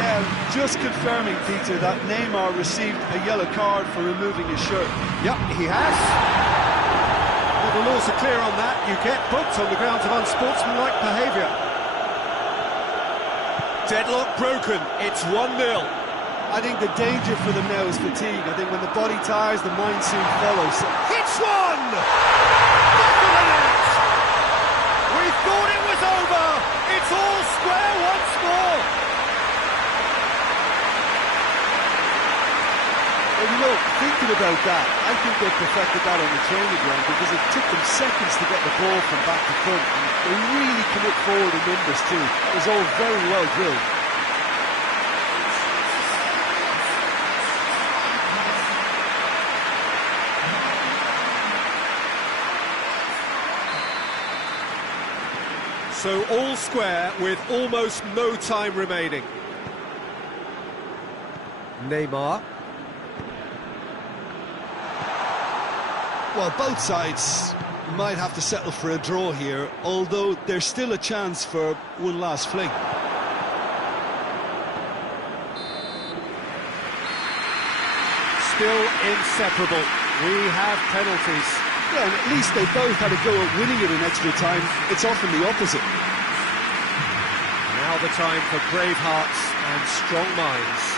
Yeah, just confirming, Peter, that Neymar received a yellow card for removing his shirt. Yep, he has. Well, the laws are clear on that. You get booked on the grounds of unsportsmanlike behaviour. Deadlock broken. It's 1-0. I think the danger for them now is fatigue. I think when the body tires, the mind soon follows. Hits one! Back of the net! We thought it was over. It's all square once more. Well, you know, thinking about that, I think they perfected that on the training ground because it took them seconds to get the ball from back to front. And they really commit forward in numbers too. It was all very well drilled. So all square with almost no time remaining. Neymar. Well, both sides might have to settle for a draw here, although there's still a chance for one last fling. Still inseparable. We have penalties. Yeah, and at least they both had a go at winning it in extra time. It's often the opposite. Now the time for brave hearts and strong minds.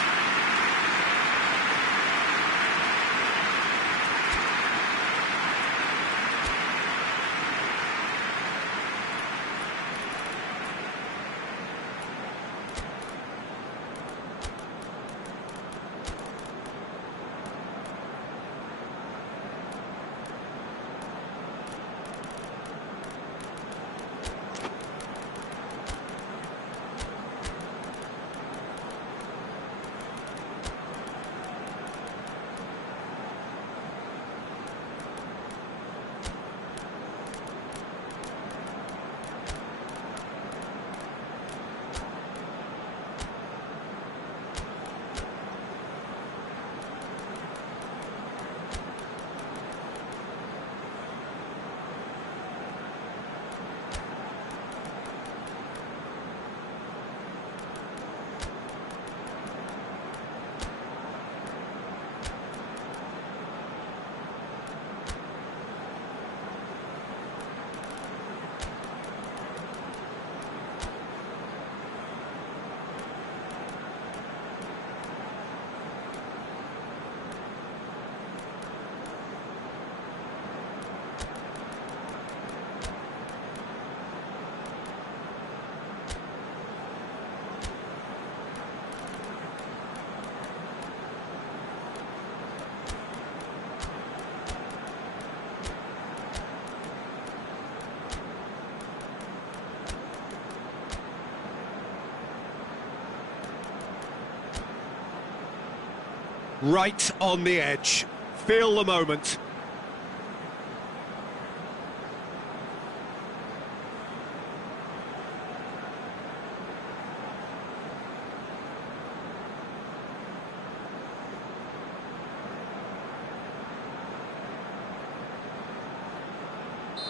Right on the edge. Feel the moment.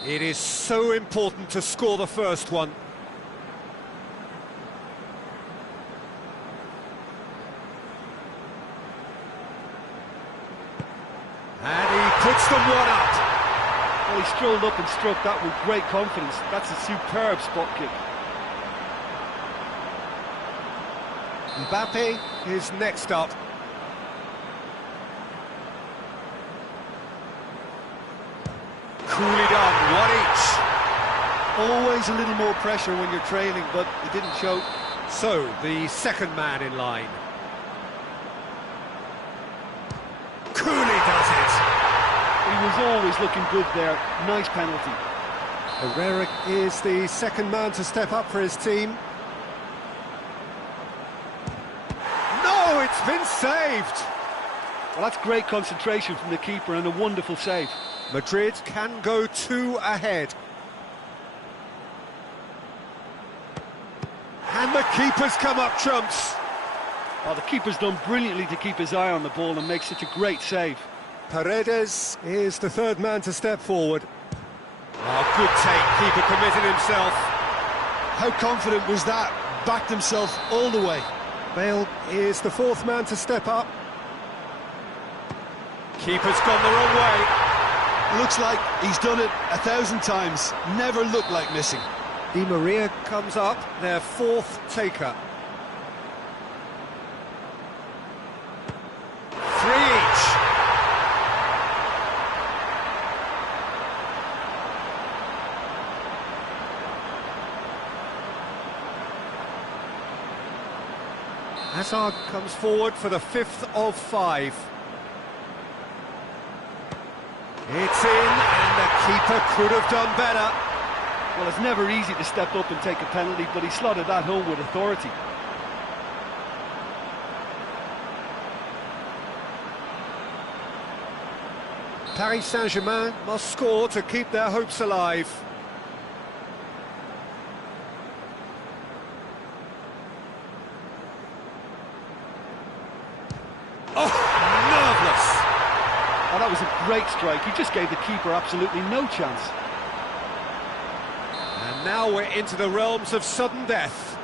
It is so important to score the first one. And he puts them one up. Well, he strolled up and struck that with great confidence. That's a superb spot kick. Mbappe is next up. Coolly done, one each. Always a little more pressure when you're trailing, but it didn't show. So, the second man in line. Coolly does it. He was always looking good there. Nice penalty. Herrera is the second man to step up for his team. It's been saved. Well, that's great concentration from the keeper and a wonderful save. Madrid can go 2 ahead. And the keeper's come up trumps. Oh, the keeper's done brilliantly to keep his eye on the ball and make such a great save. Paredes is the third man to step forward. Oh, good take, keeper committed himself. How confident was that? Backed himself all the way. Bale is the fourth man to step up. Keeper's gone the wrong way. Looks like he's done it 1,000 times. Never looked like missing. Di Maria comes up, their fourth taker. 3 each. Hazard comes forward for the 5th of 5. It's in, and the keeper could have done better. Well, it's never easy to step up and take a penalty, but he slotted that home with authority. Paris Saint-Germain must score to keep their hopes alive. Oh, nerveless! Oh, that was a great strike. He just gave the keeper absolutely no chance. And now we're into the realms of sudden death.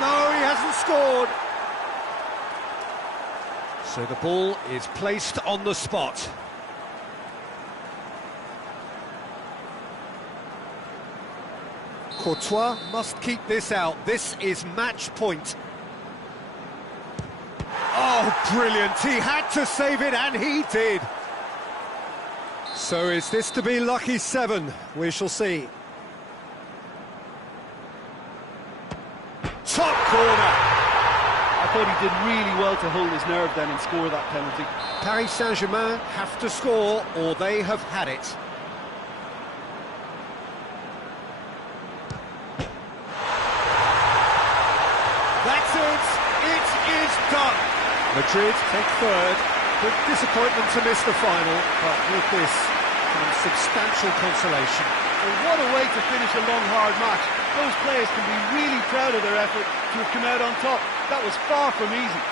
No, he hasn't scored. So the ball is placed on the spot. Courtois must keep this out. This is match point. Oh, brilliant. He had to save it, and he did. So is this to be lucky 7? We shall see. Top corner. I thought he did really well to hold his nerve then and score that penalty. Paris Saint-Germain have to score, or they have had it. That's it. It is done. Madrid take 3rd. Big disappointment to miss the final, but with this comes substantial consolation. Well, what a way to finish a long, hard match. Those players can be really proud of their effort to have come out on top. That was far from easy.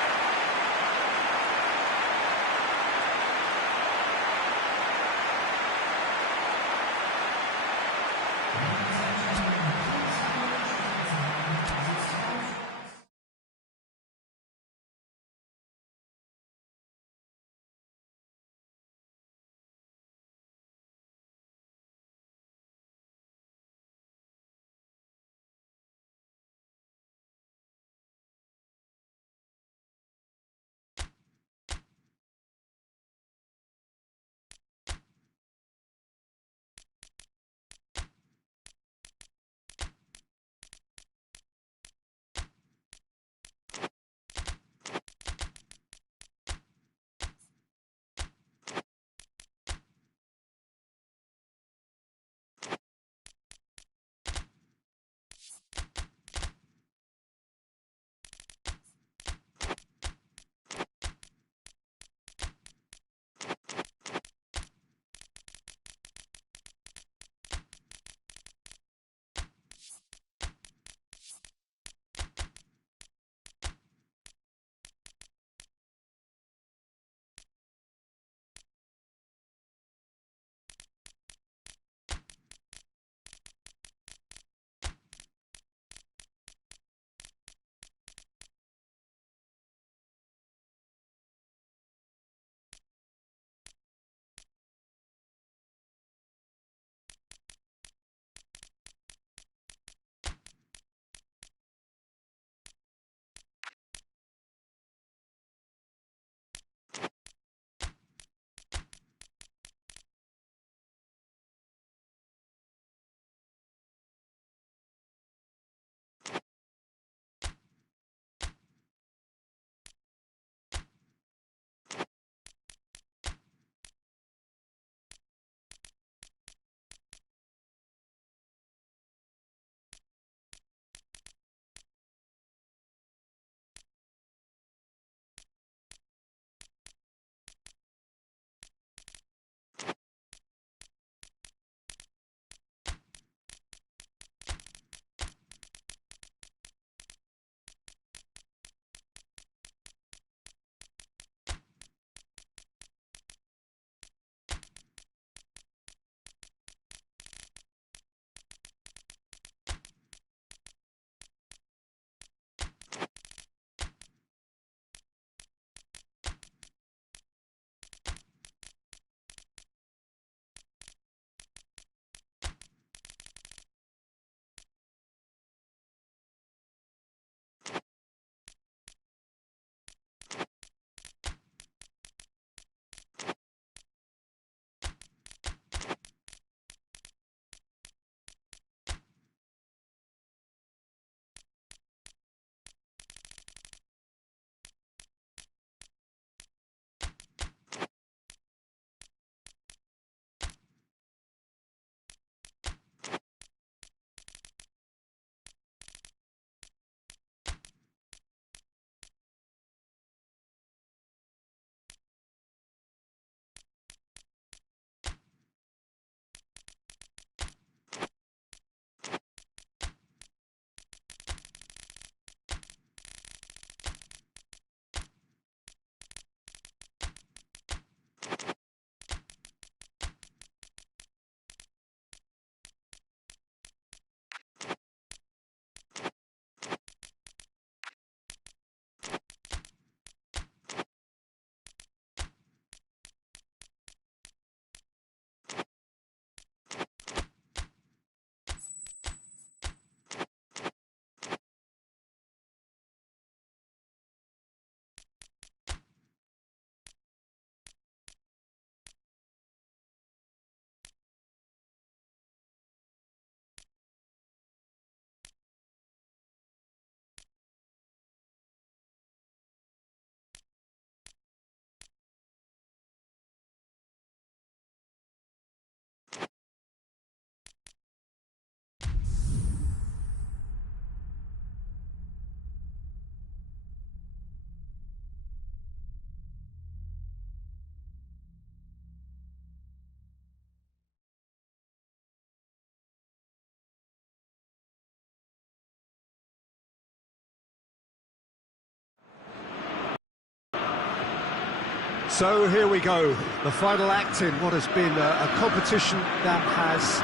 So here we go, the final act in what has been a competition that has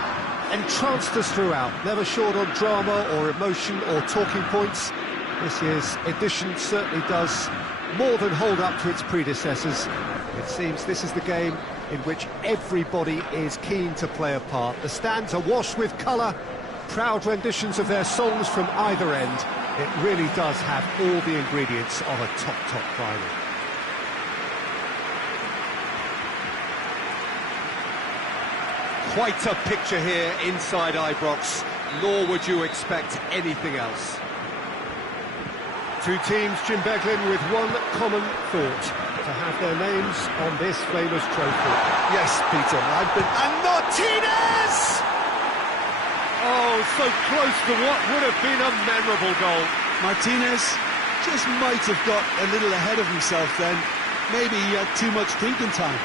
entranced us throughout, never short on drama or emotion or talking points. This year's edition certainly does more than hold up to its predecessors. It seems this is the game in which everybody is keen to play a part. The stands are washed with colour, proud renditions of their songs from either end. It really does have all the ingredients of a top final. Quite a picture here inside Ibrox, nor would you expect anything else. Two teams, Jim Beglin, with one common thought, to have their names on this famous trophy. Yes, Peter, And Martinez! Oh, so close to what would have been a memorable goal. Martinez just might have got a little ahead of himself then. Maybe he had too much thinking time.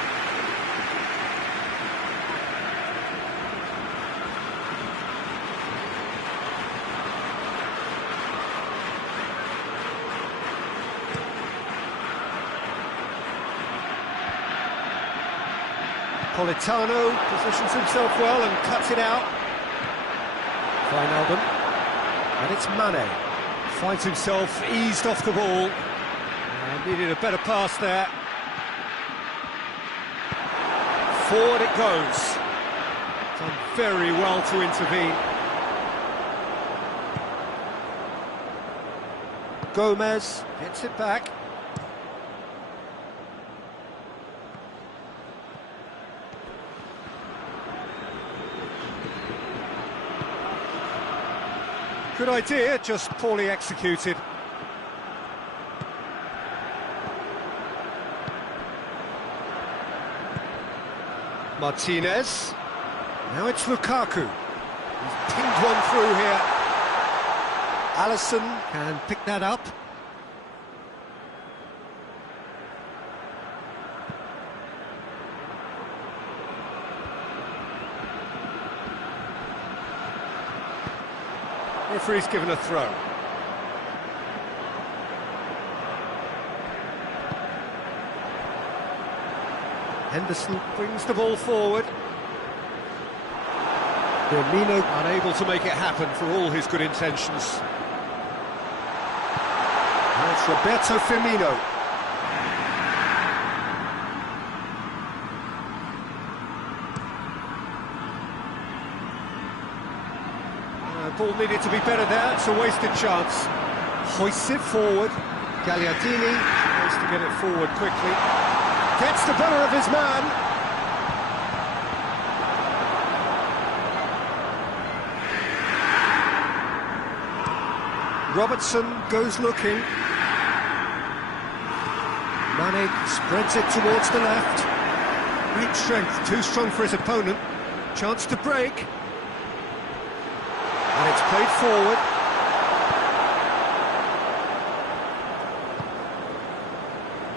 Politano positions himself well and cuts it out. Wijnaldum, and it's Mane. Finds himself eased off the ball. And needed a better pass there. Forward it goes. Done very well to intervene. Gomez gets it back. Good idea, just poorly executed. Martinez. Now it's Lukaku. He's pinged one through here. Alisson can pick that up. Referee's given a throw. Henderson brings the ball forward. Firmino unable to make it happen for all his good intentions. That's Roberto Firmino. Ball needed to be better there, it's a wasted chance. Hoists it forward. Gagliardini tries to get it forward quickly. Gets the better of his man. Robertson goes looking. Mane spreads it towards the left. Great strength, too strong for his opponent. Chance to break. And it's played forward.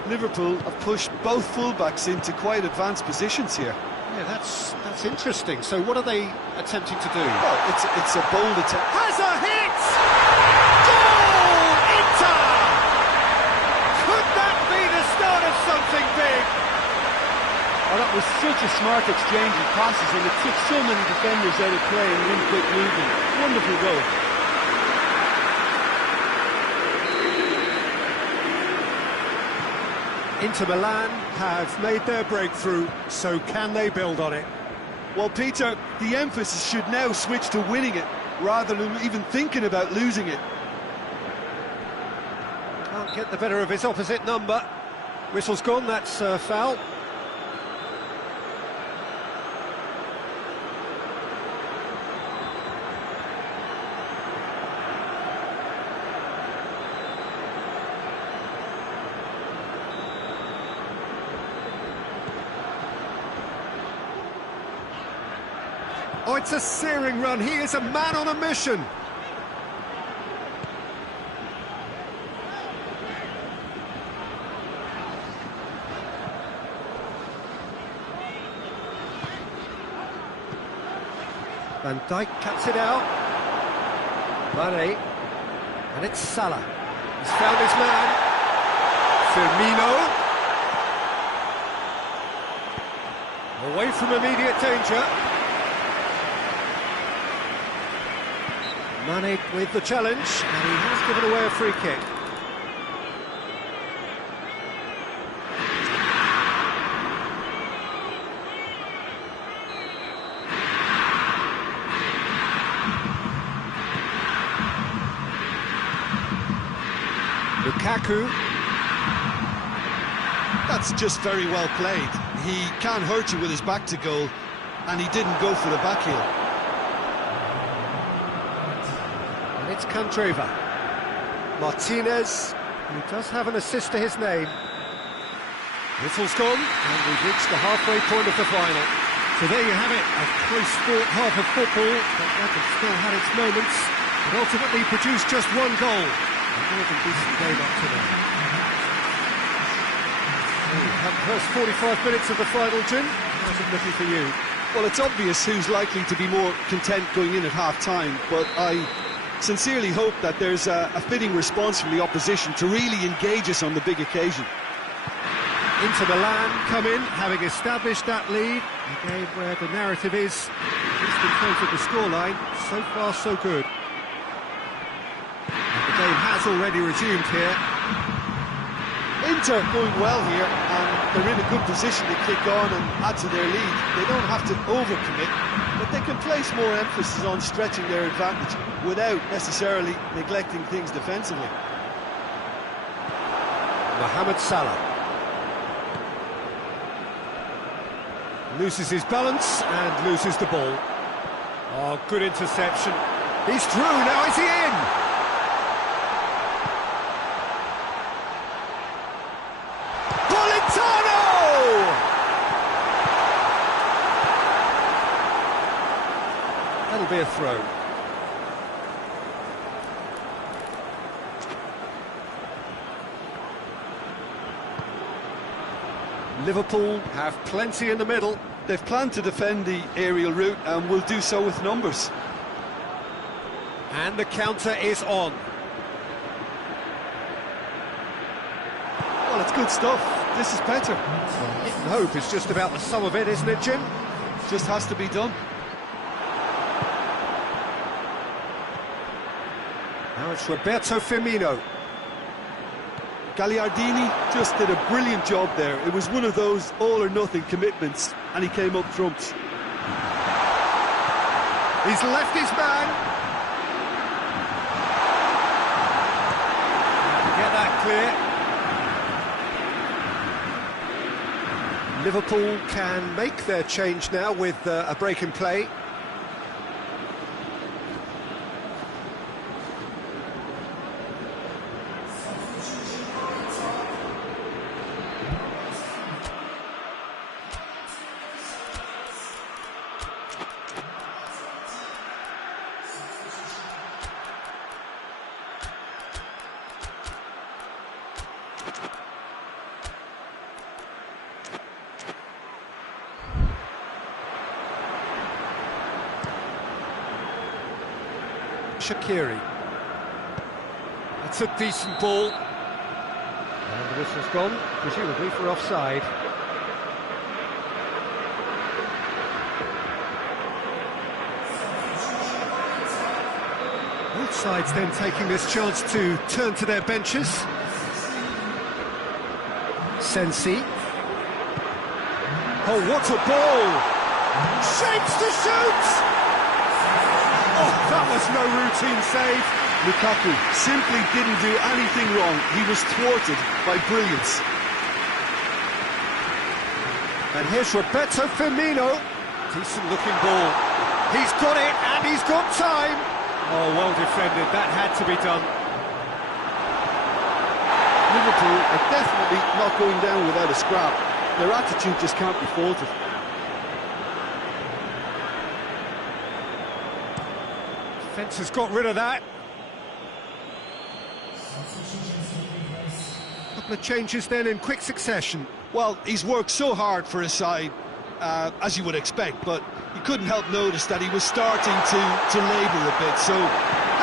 Liverpool have pushed both fullbacks into quite advanced positions here. Yeah, that's interesting. So what are they attempting to do? Well, it's a bold attempt. Has a hit! Goal! Inter! Could that be the start of something big? Oh, that was such a smart exchange of passes, and it took so many defenders out of play and in quick movement. Wonderful goal. Inter Milan have made their breakthrough, so can they build on it? Well, Peter, the emphasis should now switch to winning it, rather than even thinking about losing it. Can't get the better of his opposite number. Whistle's gone, that's foul. Oh, it's a searing run. He is a man on a mission. Van Dijk cuts it out. Mane. And it's Salah. He's found his man. Firmino. Away from immediate danger. Mane with the challenge, and he has given away a free kick. Lukaku. That's just very well played. He can't hurt you with his back to goal, and he didn't go for the back heel. And it's Candreva. Martinez, who does have an assist to his name. Whistle's gone, and we've reached the halfway point of the final. So there you have it, a close-fought half of football, but that has still had its moments, and ultimately produced just one goal. A more than decent game up to now. First 45 minutes of the final, Jim. How's it looking for you? Well, it's obvious who's likely to be more content going in at half-time, but I sincerely hope that there's a fitting response from the opposition to really engage us on the big occasion. Inter Milan come in, having established that lead, a game where the narrative is, at least in terms of the scoreline, so far so good. And the game has already resumed here. Inter going well here, and they're in a good position to kick on and add to their lead. They don't have to overcommit, but they can place more emphasis on stretching their advantage without necessarily neglecting things defensively. Mohamed Salah loses his balance and loses the ball. Oh, good interception. He's through, now is he in? That'll be a throw. Liverpool have plenty in the middle. They've planned to defend the aerial route and will do so with numbers. And the counter is on. Well, it's good stuff. This is better. And hope is just about the sum of it, isn't it, Jim? Just has to be done. Now it's Roberto Firmino. Gagliardini just did a brilliant job there. It was one of those all-or-nothing commitments, and he came up trumps. He's left his man. Get that clear. Liverpool can make their change now with a break in play. Shaqiri. That's a decent ball. And the whistle's gone, presumably for offside. Both sides then taking this chance to turn to their benches. Sensi. Oh, what a ball! Shapes to shoot! Oh, that was no routine save. Lukaku simply didn't do anything wrong. He was thwarted by brilliance. And here's Roberto Firmino. Decent looking ball. He's got it, and he's got time. Oh, well defended. That had to be done. Liverpool are definitely not going down without a scrap. Their attitude just can't be faulted. Defence has got rid of that. Couple of changes then in quick succession. Well, he's worked so hard for his side, as you would expect, but you couldn't help notice that he was starting to labour a bit, so...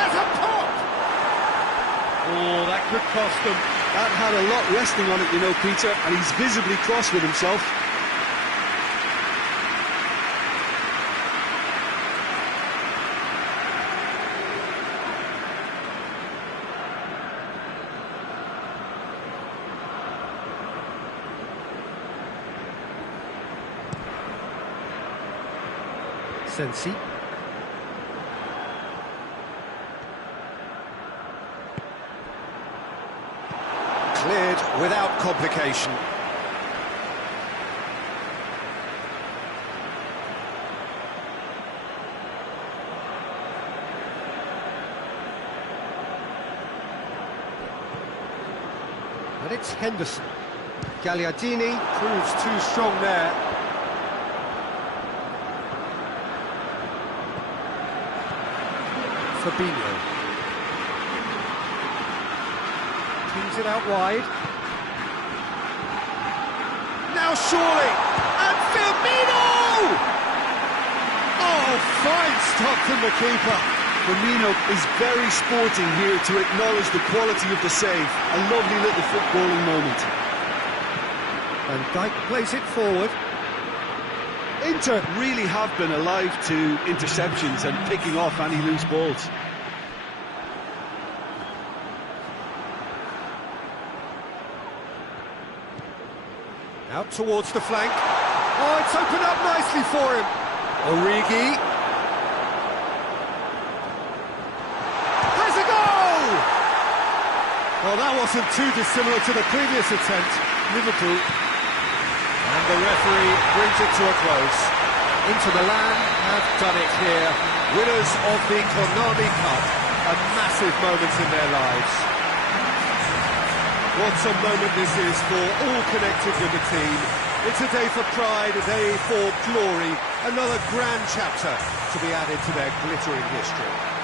Has a pop! Oh, that could cost them. That had a lot resting on it, you know, Peter, and he's visibly cross with himself. Sensi. Cleared without complication. And it's Henderson. Gagliardini proves too strong there. Fabinho. Kings it out wide. Now surely! And Firmino! Oh, fine stop from the keeper. Firmino is very sporting here to acknowledge the quality of the save. A lovely little footballing moment. And Dijk plays it forward. Inter really have been alive to interceptions and picking off any loose balls. Out towards the flank. Oh, it's opened up nicely for him. Origi. Has a goal! Well, that wasn't too dissimilar to the previous attempt. Liverpool. And the referee brings it to a close. Inter Milan have done it here. Winners of the Konami Cup. A massive moment in their lives. What a moment this is for all connected with the team. It's a day for pride, a day for glory, another grand chapter to be added to their glittering history.